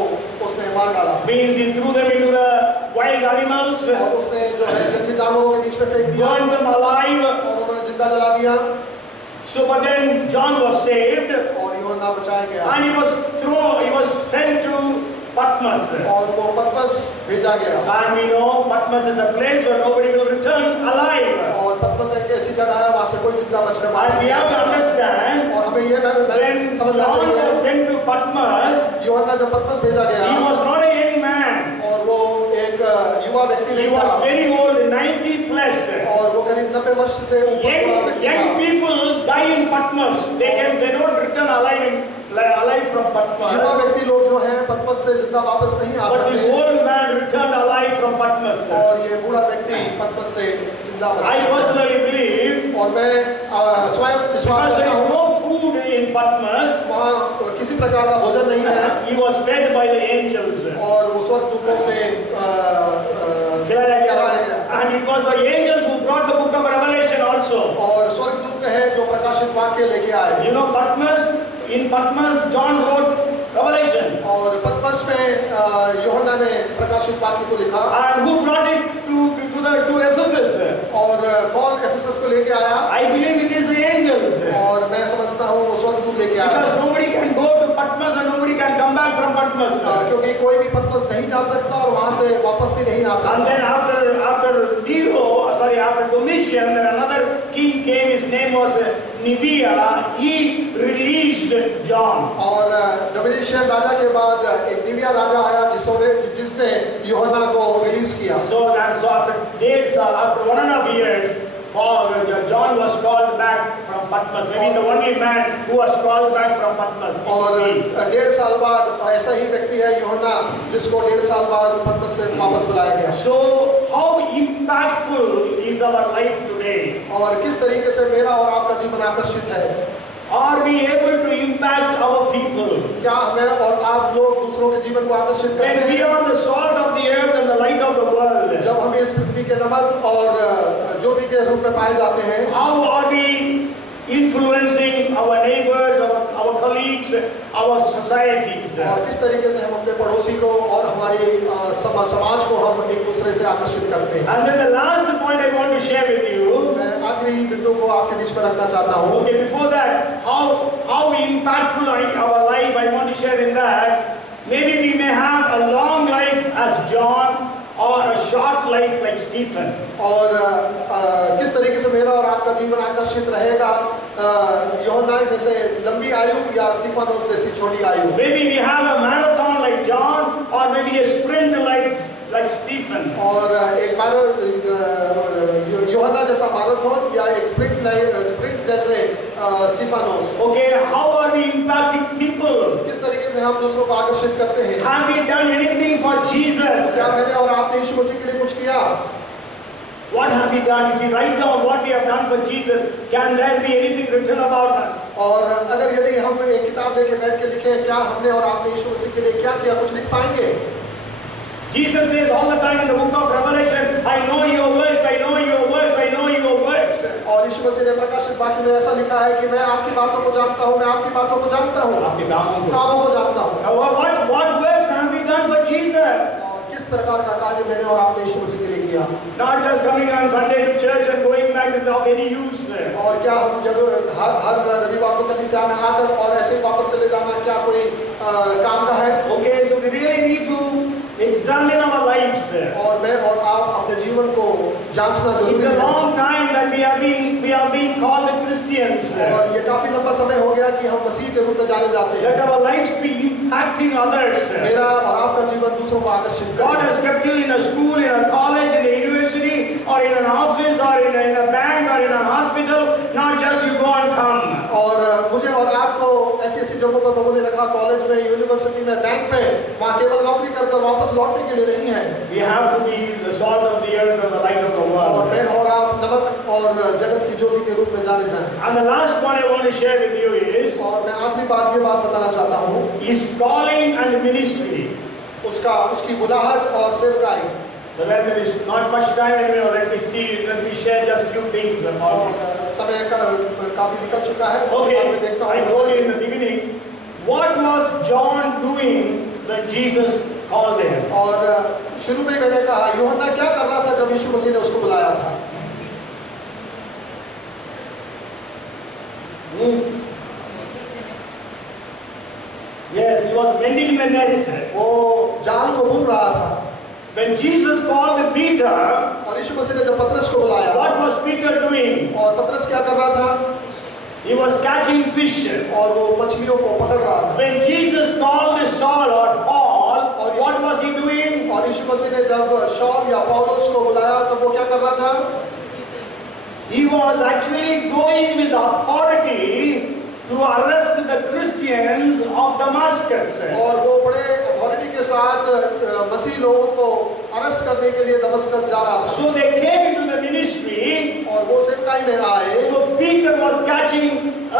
उसने मार डाला। Means he threw them into the wild animals. और उसने जो है जंगली जानवरों के बीच में फेंक दिया। Burned them alive. और उन्होंने जिंदा जला दिया। So, but then John was saved. और यूहन्ना बचाया गया। And he was sent to Patmos. और वो पतमस भेजा गया। And we know Patmos is a place where nobody will return alive. और पतमस एक ऐसी जगह है वहाँ से कोई जिंदा बचने वाला As we नहीं have to है। understand, और हमें ये when समझना John was चाहिए। sent to Patmos, यूहन्ना जब पतमस भेजा he गया was not a young man. और वो एक युवा व्यक्ति He नहीं was था। very old, 90 plus. और वो करीब 90 वर्ष से ऊपर का व्यक्ति Young था। people die in Patmos. They don't return alive from युवा Patmos. व्यक्ति लोग जो हैं पतमस से जिंदा वापस नहीं आ But this सकते। old man returned alive from Patmos. और ये बूढ़ा व्यक्ति पतमस से जिंदा बचा। I personally believe और मैं स्वयं विश्वास because there करता is हूँ no food in Patmos, वहाँ किसी प्रकार का भोजन नहीं है। he was fed by the angels. और वो स्वर्गदूतों से खिलाया खिलाया गया. And it was the angels who brought the book of Revelation also. और स्वर्गदूत हैं जो प्रकाशित वाक्य लेके आए। You know, in Patmos, John wrote Revelation. और पतमस में यूहन्ना ने प्रकाशित वाक्य को लिखा। And who brought it to Ephesus? और कौन एफेसस को लेके आया? I believe it is the angels. और मैं समझता हूँ वो स्वर्गदूत लेके आया। Because nobody can go to Patmos and nobody can come back back from Patmos. क्योंकि कोई भी पतमस नहीं जा सकता और वहां से वापस भी नहीं आ And सकता। then after Domitian, then another king came. His name was Nevia. He released John. और डोमिनिशियन राजा के बाद एक निविया राजा आया जिसने यूहन्ना को रिलीज किया। So after days, after 1.5 years, John was called back from Patmos. Maybe the only man who was called back from Patmos. और 1.5 साल बाद ऐसा ही व्यक्ति है यूहन्ना जिसको 1.5 साल बाद पतमस से वापस बुलाया गया। So how impactful is our life today? और किस तरीके से मेरा और आपका जीवन आकर्षित है? Are we able to impact our people? क्या हमें और आप लोग दूसरों के जीवन को आकर्षित करते When we हैं? are the salt of the earth and the light of the world, जब हम इस पृथ्वी के नमक और ज्योति के रूप में पाए जाते हैं, how are we influencing our neighbors, our colleagues, our societies? और किस तरीके से हम अपने पड़ोसी को और हमारे समाज को हम एक दूसरे से आकर्षित करते हैं? And then the last point I want to share with you. मैं आखिरी बिंदु को आपके बीच में रखना चाहता हूँ। Okay, before that, how impactful our life, I want to share in that. Maybe we may have a long life as John or a short life like Stephen. और किस तरीके से मेरा और आपका जीवन आकर्षित रहेगा, यूहन्ना जैसे लंबी आयु या स्तिफानोस जैसी छोटी आयु। Maybe we have a marathon like John or maybe a sprint like Stephen. और एक यूहन्ना जैसा मैराथन या एक स्प्रिंट जैसे स्तिफानोस। Okay, how are we impacting people? किस तरीके से हम दूसरों को आकर्षित करते हैं? Have we done anything for Jesus? क्या मैंने और आपने यीशु मसीह के लिए कुछ किया? What have we done? If you write down what we have done for Jesus, can there be anything written about us? और अगर यदि हम एक किताब लेके बैठ के लिखें क्या हमने और आपने यीशु मसीह के लिए क्या किया, कुछ लिख पाएंगे? Jesus says all the time in the book of Revelation, I know your works, I know your works, I know your works. और यीशु मसीह ने प्रकाशित वाक्य में ऐसा लिखा है कि मैं आपकी बातों को जानता हूँ, मैं आपकी बातों को जानता हूँ, आपके कामों को जानता हूँ। What works have we done for Jesus? और किस प्रकार का कार्य मैंने और आपने यीशु मसीह के लिए किया? Not just coming on Sunday to church and going back is of any use. और क्या हम जरूर हर रविवार को कलीसिया में आकर और ऐसे ही वापस चले जाना क्या कोई काम का है? Okay, so we really need to examine our lives. और मैं और आप अपने जीवन को जांचना जरूरी It's है। a long time that we have been called the Christians. और ये काफी लंबा समय हो गया कि हम मसीह के रूप में जाने जाते हैं। Let our lives be impacting others. मेरा और आपका जीवन दूसरों को आकर्षित करे। God has kept you in a school, in a college, in a university, or in an office, or in a bank, or in a hospital. Not just you go and come. और मुझे और आपको ऐसी जगहों पर प्रभु ने रखा, कॉलेज में, यूनिवर्सिटी में, बैंक में, वहाँ केवल नौकरी कर वापस लौटने के लिए नहीं है। We have to be the salt of the earth and the light of the और world. मैं और आप नमक और जगत की ज्योति के रूप में जाने जाएं। And the last point I want to share with you is और मैं आखिरी बात ये बात बताना चाहता हूँ, His calling and ministry. उसकी बुलाहट और सेवकाई। But then there is not much time anymore. Let me share just few things about और it. समय का काफी निकल चुका है। Okay, मैं देखता I हूँ। told you in the beginning, what was John doing when Jesus called him? और शुरू में मैंने कहा यूहन्ना क्या कर रहा था जब यीशु मसीह ने उसको बुलाया था? Yes, he was mending the nets. वो जाल को बुन रहा था। When Jesus called Peter, और यीशु मसीह ने जब पतरस को बुलाया, what was Peter doing? और पतरस क्या कर रहा था? He was catching fish. और वो मछलियों को पकड़ रहा था। When Jesus called Saul or Paul, what was he doing? और यीशु मसीह ने जब शौल या पौलुस को बुलाया तब वो क्या कर रहा था? He was actually going with authority to arrest the Christians of Damascus. और वो बड़े अथॉरिटी के साथ मसीह लोगों को अरेस्ट करने के लिए दमस्कस जा रहा था। So they came into the ministry. और वो सेवकाई में आए। So Peter was catching,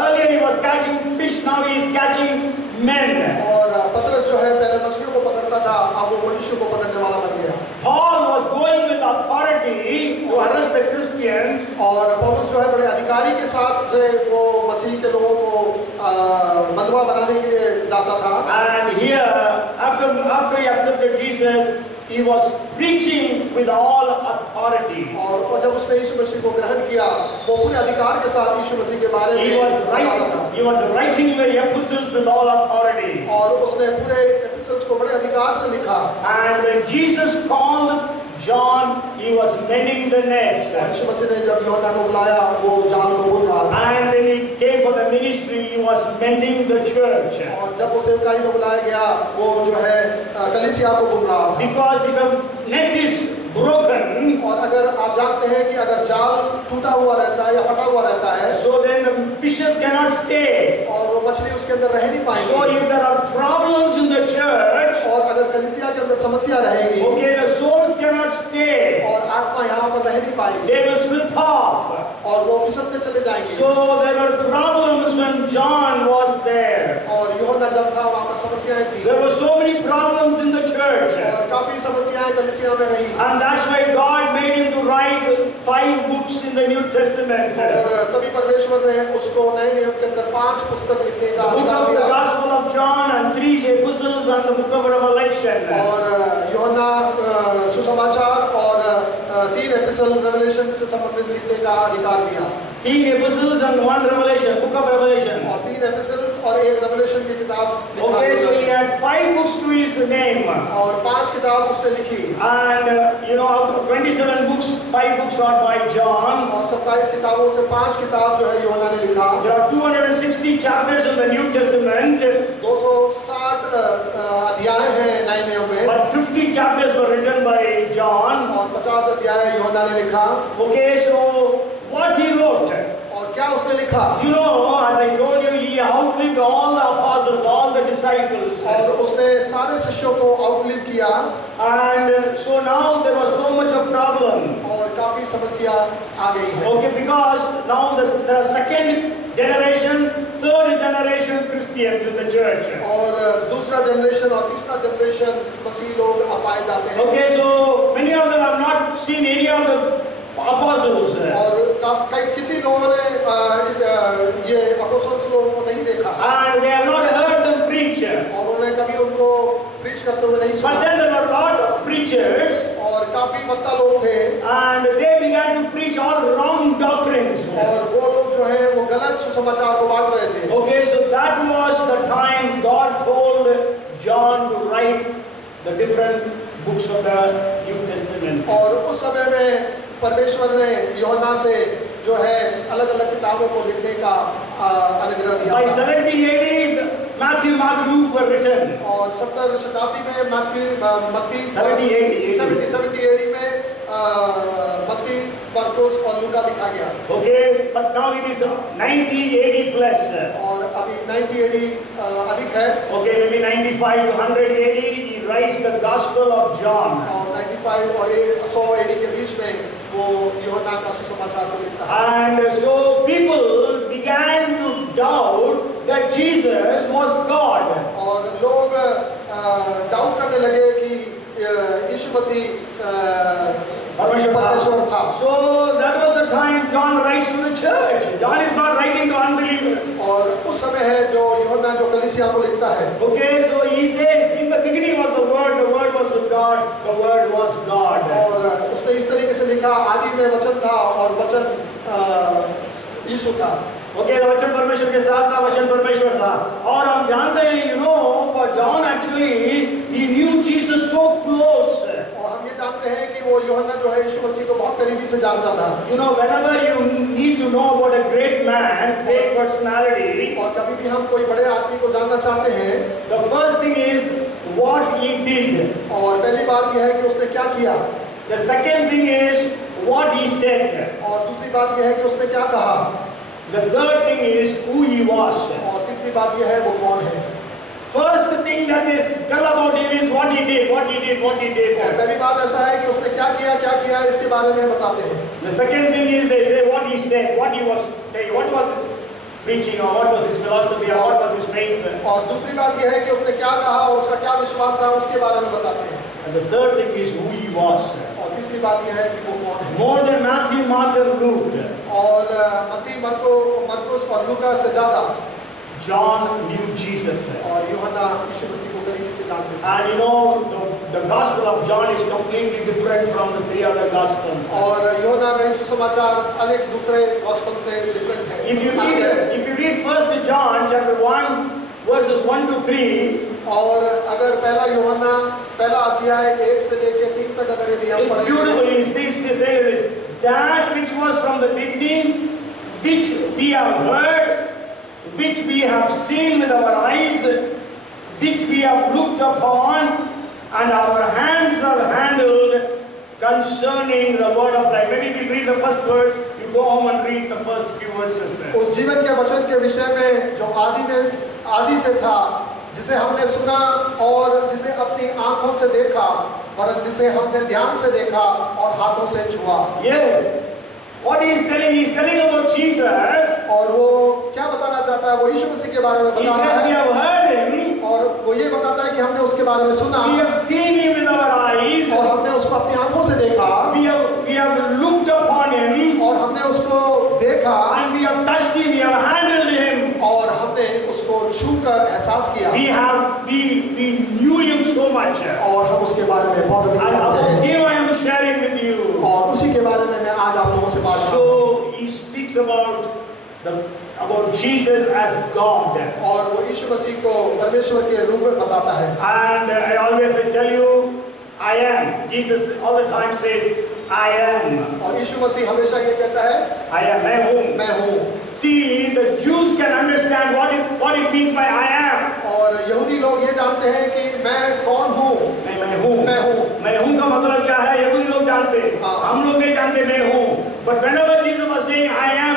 earlier he was catching fish, now he is catching men. और पतरस जो है पहले मछलियों को पकड़ता था, अब वो मनुष्य को पकड़ने वाला बन गया। Paul was going with authority to arrest the Christians. और पौलुस जो है बड़े अधिकारी के साथ से वो मसीह के लोगों को बंधुआ बनाने के लिए जाता था। And here, after he accepted Jesus, he was preaching with all authority. और जब उसने यीशु मसीह को ग्रहण किया, वो पूरे अधिकार के साथ यीशु मसीह के बारे में He was writing the epistles with all authority. और उसने पूरे एपिसोड्स को बड़े अधिकार से लिखा। And when Jesus called John, he was mending the nets. यीशु मसीह ने जब यूहन्ना को बुलाया, वो जाल को बुन रहा था। And when he came for the ministry, he was mending the church. और जब वो सेवकाई में बुलाया गया, वो जो है कलीसिया को बुन रहा था। Because if a net is broken, और अगर आप जानते हैं कि अगर जाल टूटा हुआ रहता है या फटा हुआ रहता है, so then the fishes cannot stay. और वो मछली उसके अंदर रह नहीं पाएंगी। So if there are problems in the church, और अगर कलीसिया के अंदर समस्या रहेगी, okay, the souls cannot stay. और आत्मा यहाँ पर रह नहीं पाएगी, They will slip off. और वो फिसलते चले जाएंगे। So there were problems when John was there. और यूहन्ना जब था, वहाँ पर समस्याएं थी। There were so many problems in the church. और काफी समस्याएं कलीसिया में रही। And that's why God made him to write 5 books in the New Testament. और तभी परमेश्वर ने उसको नए नियम के अंदर 5 पुस्तक लिखने का The book अधिकार of the दिया। Gospel of John and 3 epistles and the book of Revelation. और यूहन्ना सुसमाचार और 3 एपिसोड रेवलेशन से संबंधित लिखने का अधिकार दिया। 3 epistles and 1 revelation, book of Revelation. और 3 एपिसोड्स और 1 रेवलेशन की किताब लिखा Okay, so he गया। had 5 books to his name. और 5 किताब उसने लिखी। And you know, out of 27 books, 5 books are by John. और 27 किताबों से 5 किताब जो है यूहन्ना ने लिखा। There are 260 chapters in the New Testament. 260 अध्याय हैं नए नियम में। But 50 chapters were written by John. और 50 अध्याय यूहन्ना ने लिखा। Okay, so what he wrote? और क्या उसने लिखा? You know, as I told you, he outlived all the apostles, all the disciples. और उसने सारे शिष्यों को आउटलिव किया। And so now there was so much of problem. और काफी समस्या आ गई है। Okay, because now there are second generation, third generation Christians in the church. और दूसरा जनरेशन और तीसरा जनरेशन मसीह लोग पाए जाते हैं। Okay, so many of them have not seen any of the apostles. और किसी लोगों ने ये अपोस्टल्स लोगों को नहीं देखा। And they have not heard them preach. और उन्हें कभी उनको प्रीच करते हुए नहीं सुना। But then there were a lot of preachers. और काफी वक्ता लोग थे। And they began to preach all wrong doctrines. और वो लोग जो है वो गलत सुसमाचार को बांट रहे थे। Okay, so that was the time God told John to write the different books of the New Testament. और उस समय में परमेश्वर ने यूहन्ना से जो है अलग-अलग किताबों को लिखने का अनुग्रह दिया। By 70 AD, Matthew, Mark, Luke were written. और 70 शताब्दी में मत्ती 70 AD में मत्ती, मरकुस और लूका लिखा गया। Okay, but now it is 90 AD plus. और अभी 90 AD अधिक है। Okay, maybe 95 to 100 AD, he writes the Gospel of John. और 95 और 100 AD के बीच में वो यूहन्ना का सुसमाचार को लिखता है। And so people began to doubt that Jesus was God. और लोग डाउट करने लगे कि यीशु मसीह परमेश्वर था। So that was the time John writes to the church. John is not writing to unbelievers. और उस समय है जो यूहन्ना जो कलीसिया को लिखता है। Okay, so he says, in the beginning was the Word was with God, the Word was God. और उसने इस तरीके से लिखा, आदि में वचन था और वचन यीशु था। Okay, the वचन परमेश्वर के साथ था, वचन परमेश्वर था। और हम जानते हैं, you know, but John actually he knew Jesus so close. और हम ये जानते हैं कि वो यूहन्ना जो है यीशु मसीह को बहुत करीबी से जानता था। You know, whenever you need to know about a great man, great personality, और कभी भी हम कोई बड़े आदमी को जानना चाहते हैं, the first thing is what he did. और पहली बात यह है कि उसने क्या किया। The second thing is what he said. और दूसरी बात यह है कि उसने क्या कहा। The third thing is who he was. और तीसरी बात यह है वो कौन है। First thing that is tell about him is what he did, what he did, what he did. पहली बात ऐसा है कि उसने क्या किया इसके बारे में बताते हैं। The second thing is they say what he said, what he was saying, what was his preaching or what was his philosophy or what was his faith. और दूसरी बात यह है कि उसने क्या कहा और उसका क्या विश्वास था उसके बारे में बताते हैं। And the third thing is who he was. और तीसरी बात यह है कि वो कौन है। More than Matthew, Mark and Luke. और मत्ती, मरकुस और लूका से ज्यादा John knew Jesus. और यूहन्ना यीशु मसीह को करीबी से जानते थे। And you know, the the Gospel of John is completely different from the 3 other Gospels. और यूहन्ना का सुसमाचार अनेक दूसरे गॉस्पेल से डिफरेंट है। If you read 1 John chapter 1 verses 1 to 3, और अगर पहला यूहन्ना पहला अध्याय 1 से लेकर 3 तक अगर यदि हम it's beautiful. He says that which was from the beginning, which we have heard, which we have seen with our eyes, which we have looked upon, and our hands have handled concerning the word of life. Maybe we read the first verse, you go home and read the first few verses. उस जीवन के वचन के विषय में जो आदि से था, जिसे हमने सुना और जिसे अपनी आंखों से देखा और जिसे हमने ध्यान से देखा और हाथों से छुआ। Yes. What he is telling? He is telling about Jesus. और वो क्या बताना चाहता है? वो यीशु मसीह के बारे में He बता रहा says we है have heard him. और वो ये बताता है कि हमने उसके बारे में सुना We have seen him with our eyes. और हमने उसको अपनी आंखों से देखा We have looked upon him. और हमने उसको देखा And we have touched him. We have handled him. और हमने उसको छूकर एहसास किया We knew him so much. और हम उसके बारे में बहुत अधिक And जानते about हैं him I am sharing with you. और उसी के बारे में मैं आज आप लोगों से बात कर रहा हूं। So he speaks about Jesus as God. और वो यीशु मसीह को परमेश्वर के रूप में बताता है। And I always tell you, I am. Jesus all the time says, I am. और यीशु मसीह हमेशा ये कहता है, I am. मैं हूँ. मैं हूँ। See, the Jews can understand what it means by I am. और यहूदी लोग ये जानते हैं कि मैं कौन हूँ। मैं हूँ. मैं हूँ। मैं हूँ का मतलब क्या है? यहूदी लोग जानते हैं। हाँ। हम लोग नहीं जानते मैं हूँ. But whenever Jesus was saying I am,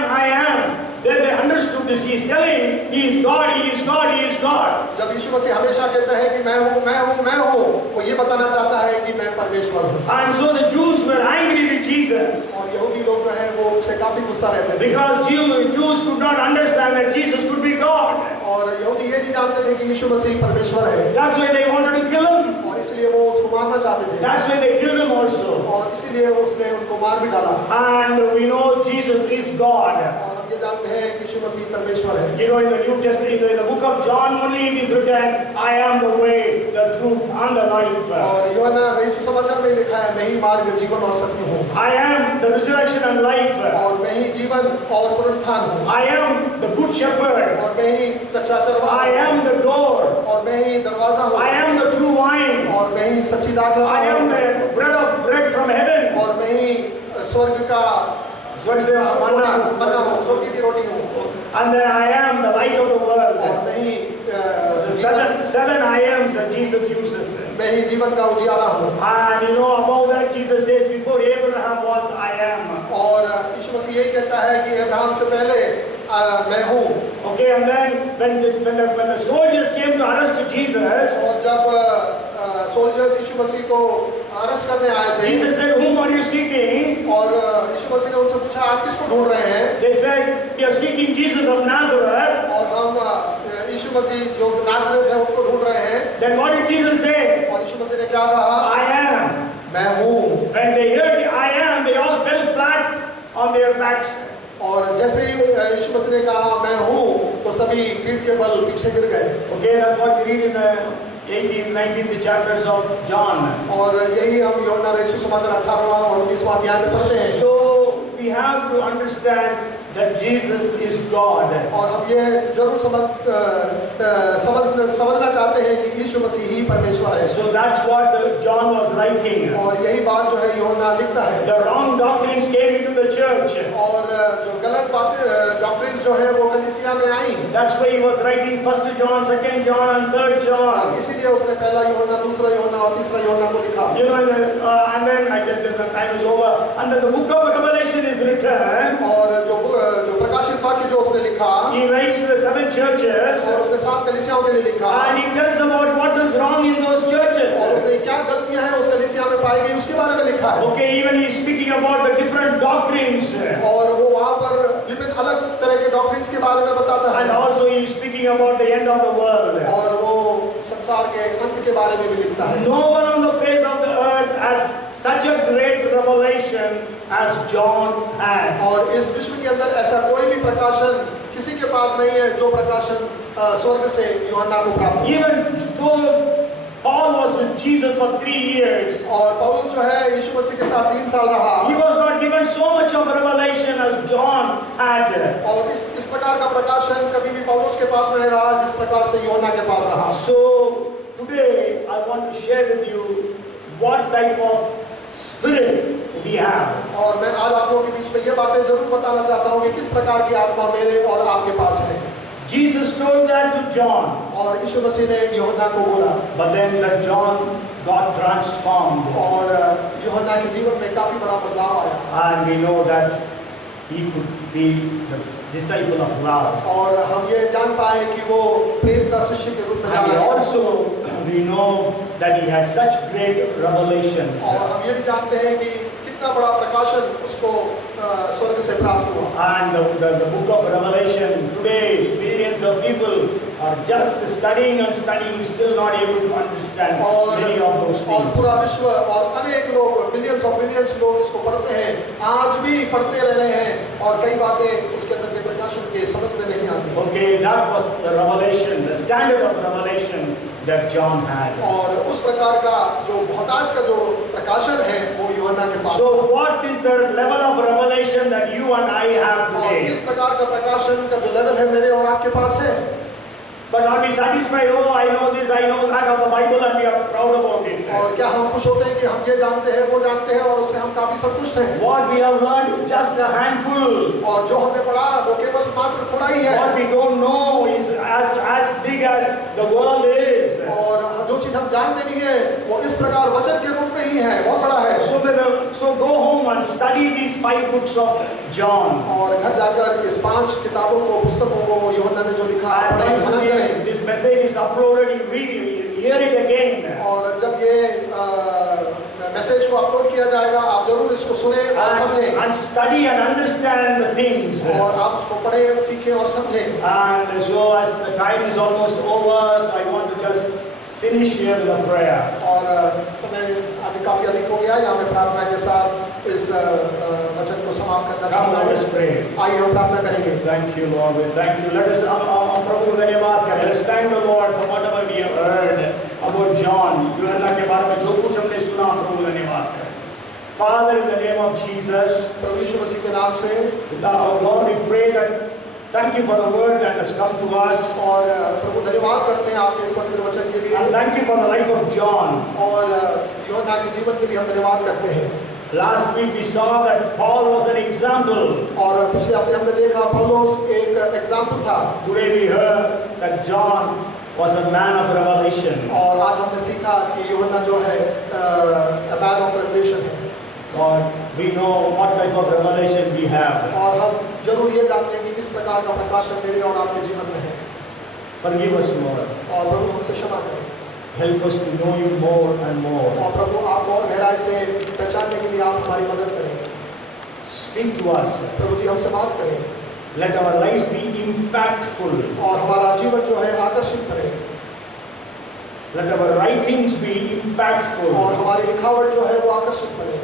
then they understood this. He is telling He is God, He is God, He is God. जब यीशु मसीह हमेशा कहता है कि मैं हूँ, मैं हूँ, मैं हूँ, वो ये बताना चाहता है कि मैं परमेश्वर हूँ। And so the Jews were angry with Jesus. और यहूदी लोग जो हैं वो उससे काफी गुस्सा रहते थे। Because Jews could not understand that Jesus could be God. और यहूदी ये नहीं जानते थे कि यीशु मसीह परमेश्वर है। That's why they wanted to kill him. और इसलिए वो उसको मारना चाहते थे। That's why they killed him also. और इसीलिए उसने उनको मार भी डाला। And we know Jesus is God. और हम ये जानते हैं कि यीशु मसीह परमेश्वर है। You know, in the New Testament, in the book of John, only it is written, I am the way, the truth, and the life. और यूहन्ना यीशु समाचार में लिखा है, मैं ही मार्ग, जीवन और सत्य हूँ। I am the resurrection and life. और मैं ही जीवन और पुनरुत्थान हूँ। I am the good shepherd. और मैं ही सच्चा चरवाहा I am the door. और मैं ही दरवाजा हूँ। I am the true wine. और मैं ही सच्ची दाखलता I am हूँ। the bread from heaven. और मैं ही स्वर्ग का स्वर्ग से मन्ना हूँ, स्वर्ग की रोटी हूँ। And then I am the light of the world. और मैं ही Seven I ams that Jesus uses. मैं ही जीवन का उजियारा हूँ। And you know, above that Jesus says, before Abraham was, I am. और यीशु मसीह यही कहता है कि अब्राहम से पहले मैं हूँ। Okay, and then when the soldiers came to arrest Jesus, और जब सोल्जर्स यीशु मसीह को अरेस्ट करने आए थे, Jesus said, whom are you seeking? और यीशु मसीह ने उनसे पूछा, आप किसको ढूंढ रहे हैं? They said, we are seeking Jesus of Nazareth. और हम यीशु मसीह जो नाज़रेत है उनको ढूंढ रहे हैं। Then what did Jesus say? और यीशु मसीह ने क्या कहा? I am. मैं हूँ। When they heard I am, they all fell flat on their backs. और जैसे ही यीशु मसीह ने कहा मैं हूँ, तो सभी पीठ के बल पीछे गिर गए। Okay, that's what we read in the 18th, 19th chapters of John. और यही हम यूहन्ना रचित समाचार 18वां और 19वां अध्याय में पढ़ते हैं। So we have to understand that Jesus is God. और हम ये जरूर समझना चाहते हैं कि यीशु मसीह ही परमेश्वर है। So that's what John was writing. और यही बात जो है यूहन्ना लिखता है। The wrong doctrines came into the church. और जो गलत बातें डॉक्ट्रिन्स जो है वो कलीसिया में आई। That's why he was writing 1 John, 2 John, and 3 John. इसीलिए उसने पहला यूहन्ना, दूसरा यूहन्ना और तीसरा यूहन्ना को लिखा। You know, and then I guess the time is over. And then the book of Revelation is written. और जो प्रकाशित वाक्य जो उसने लिखा, He writes to the 7 churches. और उसने 7 कलीसियाओं के लिए लिखा। And he tells about what is wrong in those churches. और उसने क्या गलतियां हैं उस कलीसिया में पाई गई उसके बारे में लिखा है। Okay, even he is speaking about the different doctrines. और वो वहाँ पर विभिन्न अलग तरह के डॉक्ट्रिन्स के बारे में बताता है। And also he is speaking about the end of the world. और वो संसार के अंत के बारे में भी लिखता है। No one on the face of the earth has such a great revelation as John had. और इस विश्व के अंदर ऐसा कोई भी प्रकाशन किसी के पास नहीं है जो प्रकाशन स्वर्ग से यूहन्ना को प्राप्त हुआ। Even though Paul was with Jesus for 3 years. और पौलुस जो है यीशु मसीह के साथ 3 साल रहा He was not given so much of revelation as John had. और इस प्रकार का प्रकाशन कभी भी पौलुस के पास नहीं रहा जिस प्रकार से यूहन्ना के पास रहा। So today I want to share with you what type of spirit we have. और मैं आज आप लोगों के बीच में ये बातें जरूर बताना चाहता हूँ कि किस प्रकार की आत्मा मेरे और आपके पास है। Jesus told that to John, और यीशु मसीह ने यूहन्ना को बोला, but then that John got transformed, और यूहन्ना के जीवन में काफी बड़ा बदलाव आया। and we know that he could be the disciple of love. और हम ये जान पाए कि वो प्रेम का शिष्य के रूप में And जाना गया। also we know that he had such great revelations. और हम ये भी जानते हैं कि कितना बड़ा प्रकाशन उसको स्वर्ग से प्राप्त हुआ। And the book of Revelation today, millions of people are just studying and studying, still not able to understand many of those और things. पूरा विश्व और अनेक लोग मिलियंस ऑफ मिलियंस लोग इसको पढ़ते हैं, आज भी पढ़ते रह रहे हैं और कई बातें उसके अंदर के प्रकाशन के समझ में नहीं आती। Okay, that was the revelation, the standard of revelation that John had. और उस प्रकार का जो बहुताज का जो प्रकाशन है वो यूहन्ना के पास। So what is the level of revelation that you and I have और today? किस प्रकार का प्रकाशन का जो लेवल है मेरे और आपके पास है। But are we satisfied? Oh, I know this, I know that of the Bible, and we are proud about it. और क्या हम खुश होते हैं कि हम ये जानते हैं वो जानते हैं और उससे हम काफी संतुष्ट हैं। What we have learned is just a handful. और जो हमने पढ़ा वो केवल मात्र थोड़ा ही है। What we don't know is as big as the world is. और जो चीज हम जानते नहीं है वो इस प्रकार वचन के रूप में ही है, बहुत बड़ा है। So go home and study these 5 books of John. और घर जाकर इस 5 किताबों को पुस्तकों को यूहन्ना ने जो लिखा है And पढ़ें, मनन करें। this message is uploaded, you read it, hear it again. और जब ये मैसेज को अपलोड किया जाएगा आप जरूर इसको सुने और समझें। And study and understand the things. और आप उसको पढ़ें, सीखें और समझें। And so as the time is almost over, so I want to just finish here with a prayer. और समय आदि काफी अधिक हो गया, यहाँ मैं प्रार्थना के साथ इस वचन को समाप्त करना Come, चाहता let us हूँ। pray. आइए हम प्रार्थना करेंगे। Thank you, Lord. We thank you. Let us, प्रभु धन्यवाद करें. Let's thank the Lord for whatever we have heard about John. यूहन्ना के बारे में जो कुछ हमने सुना, प्रभु धन्यवाद करें. Father, in the name of Jesus, प्रभु यीशु मसीह के नाम से, Lord, we pray that thank you for the word that has come to us. और प्रभु धन्यवाद करते हैं आपके इस पवित्र वचन के लिए। And thank you for the life of John. और यूहन्ना के जीवन के लिए हम धन्यवाद करते हैं। Last week we saw that Paul was an example. और पिछले हफ्ते हमने देखा पौलुस एक एग्जाम्पल था। Today we heard that John was a man of revelation. और आज हमने सीखा कि यूहन्ना जो है a man of revelation है। God, we know what type of revelation we have. और हम जरूर ये जानते हैं कि किस प्रकार का प्रकाशन मेरे और आपके जीवन में है। Forgive us, Lord. और प्रभु हमसे क्षमा करें। Help us to know you more and more. और प्रभु आप और गहराई से पहचानने के लिए आप हमारी मदद करें। Speak to us. प्रभु जी हमसे बात करें। Let our lives be impactful. और हमारा जीवन जो है आकर्षित करें। Let our writings be impactful. और हमारी लिखावट जो है वो आकर्षित करें।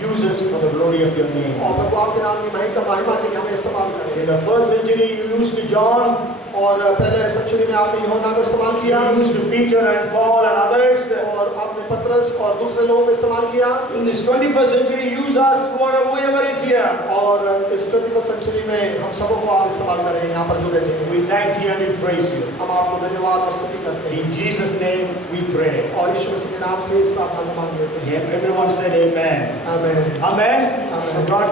Use us for the glory of your name. और प्रभु आपके नाम की महिमा के लिए हमें इस्तेमाल करें। In the first century you used John. और पहले सेंचुरी में आपने यूहन्ना को इस्तेमाल किया। You used Peter and Paul and others. और आपने पतरस और दूसरे लोगों को इस्तेमाल किया। In this 21st century, use us, whoever is here. और इस 21st सेंचुरी में हम सबों को आप इस्तेमाल करें यहाँ पर जो बैठे हैं। We thank you and we praise you. हम आपको धन्यवाद और स्तुति करते हैं। In Jesus' name we pray. और यीशु मसीह के नाम से इस प्रार्थना को मांग लेते हैं। Everyone said amen. आमीन। Amen. Amen. So God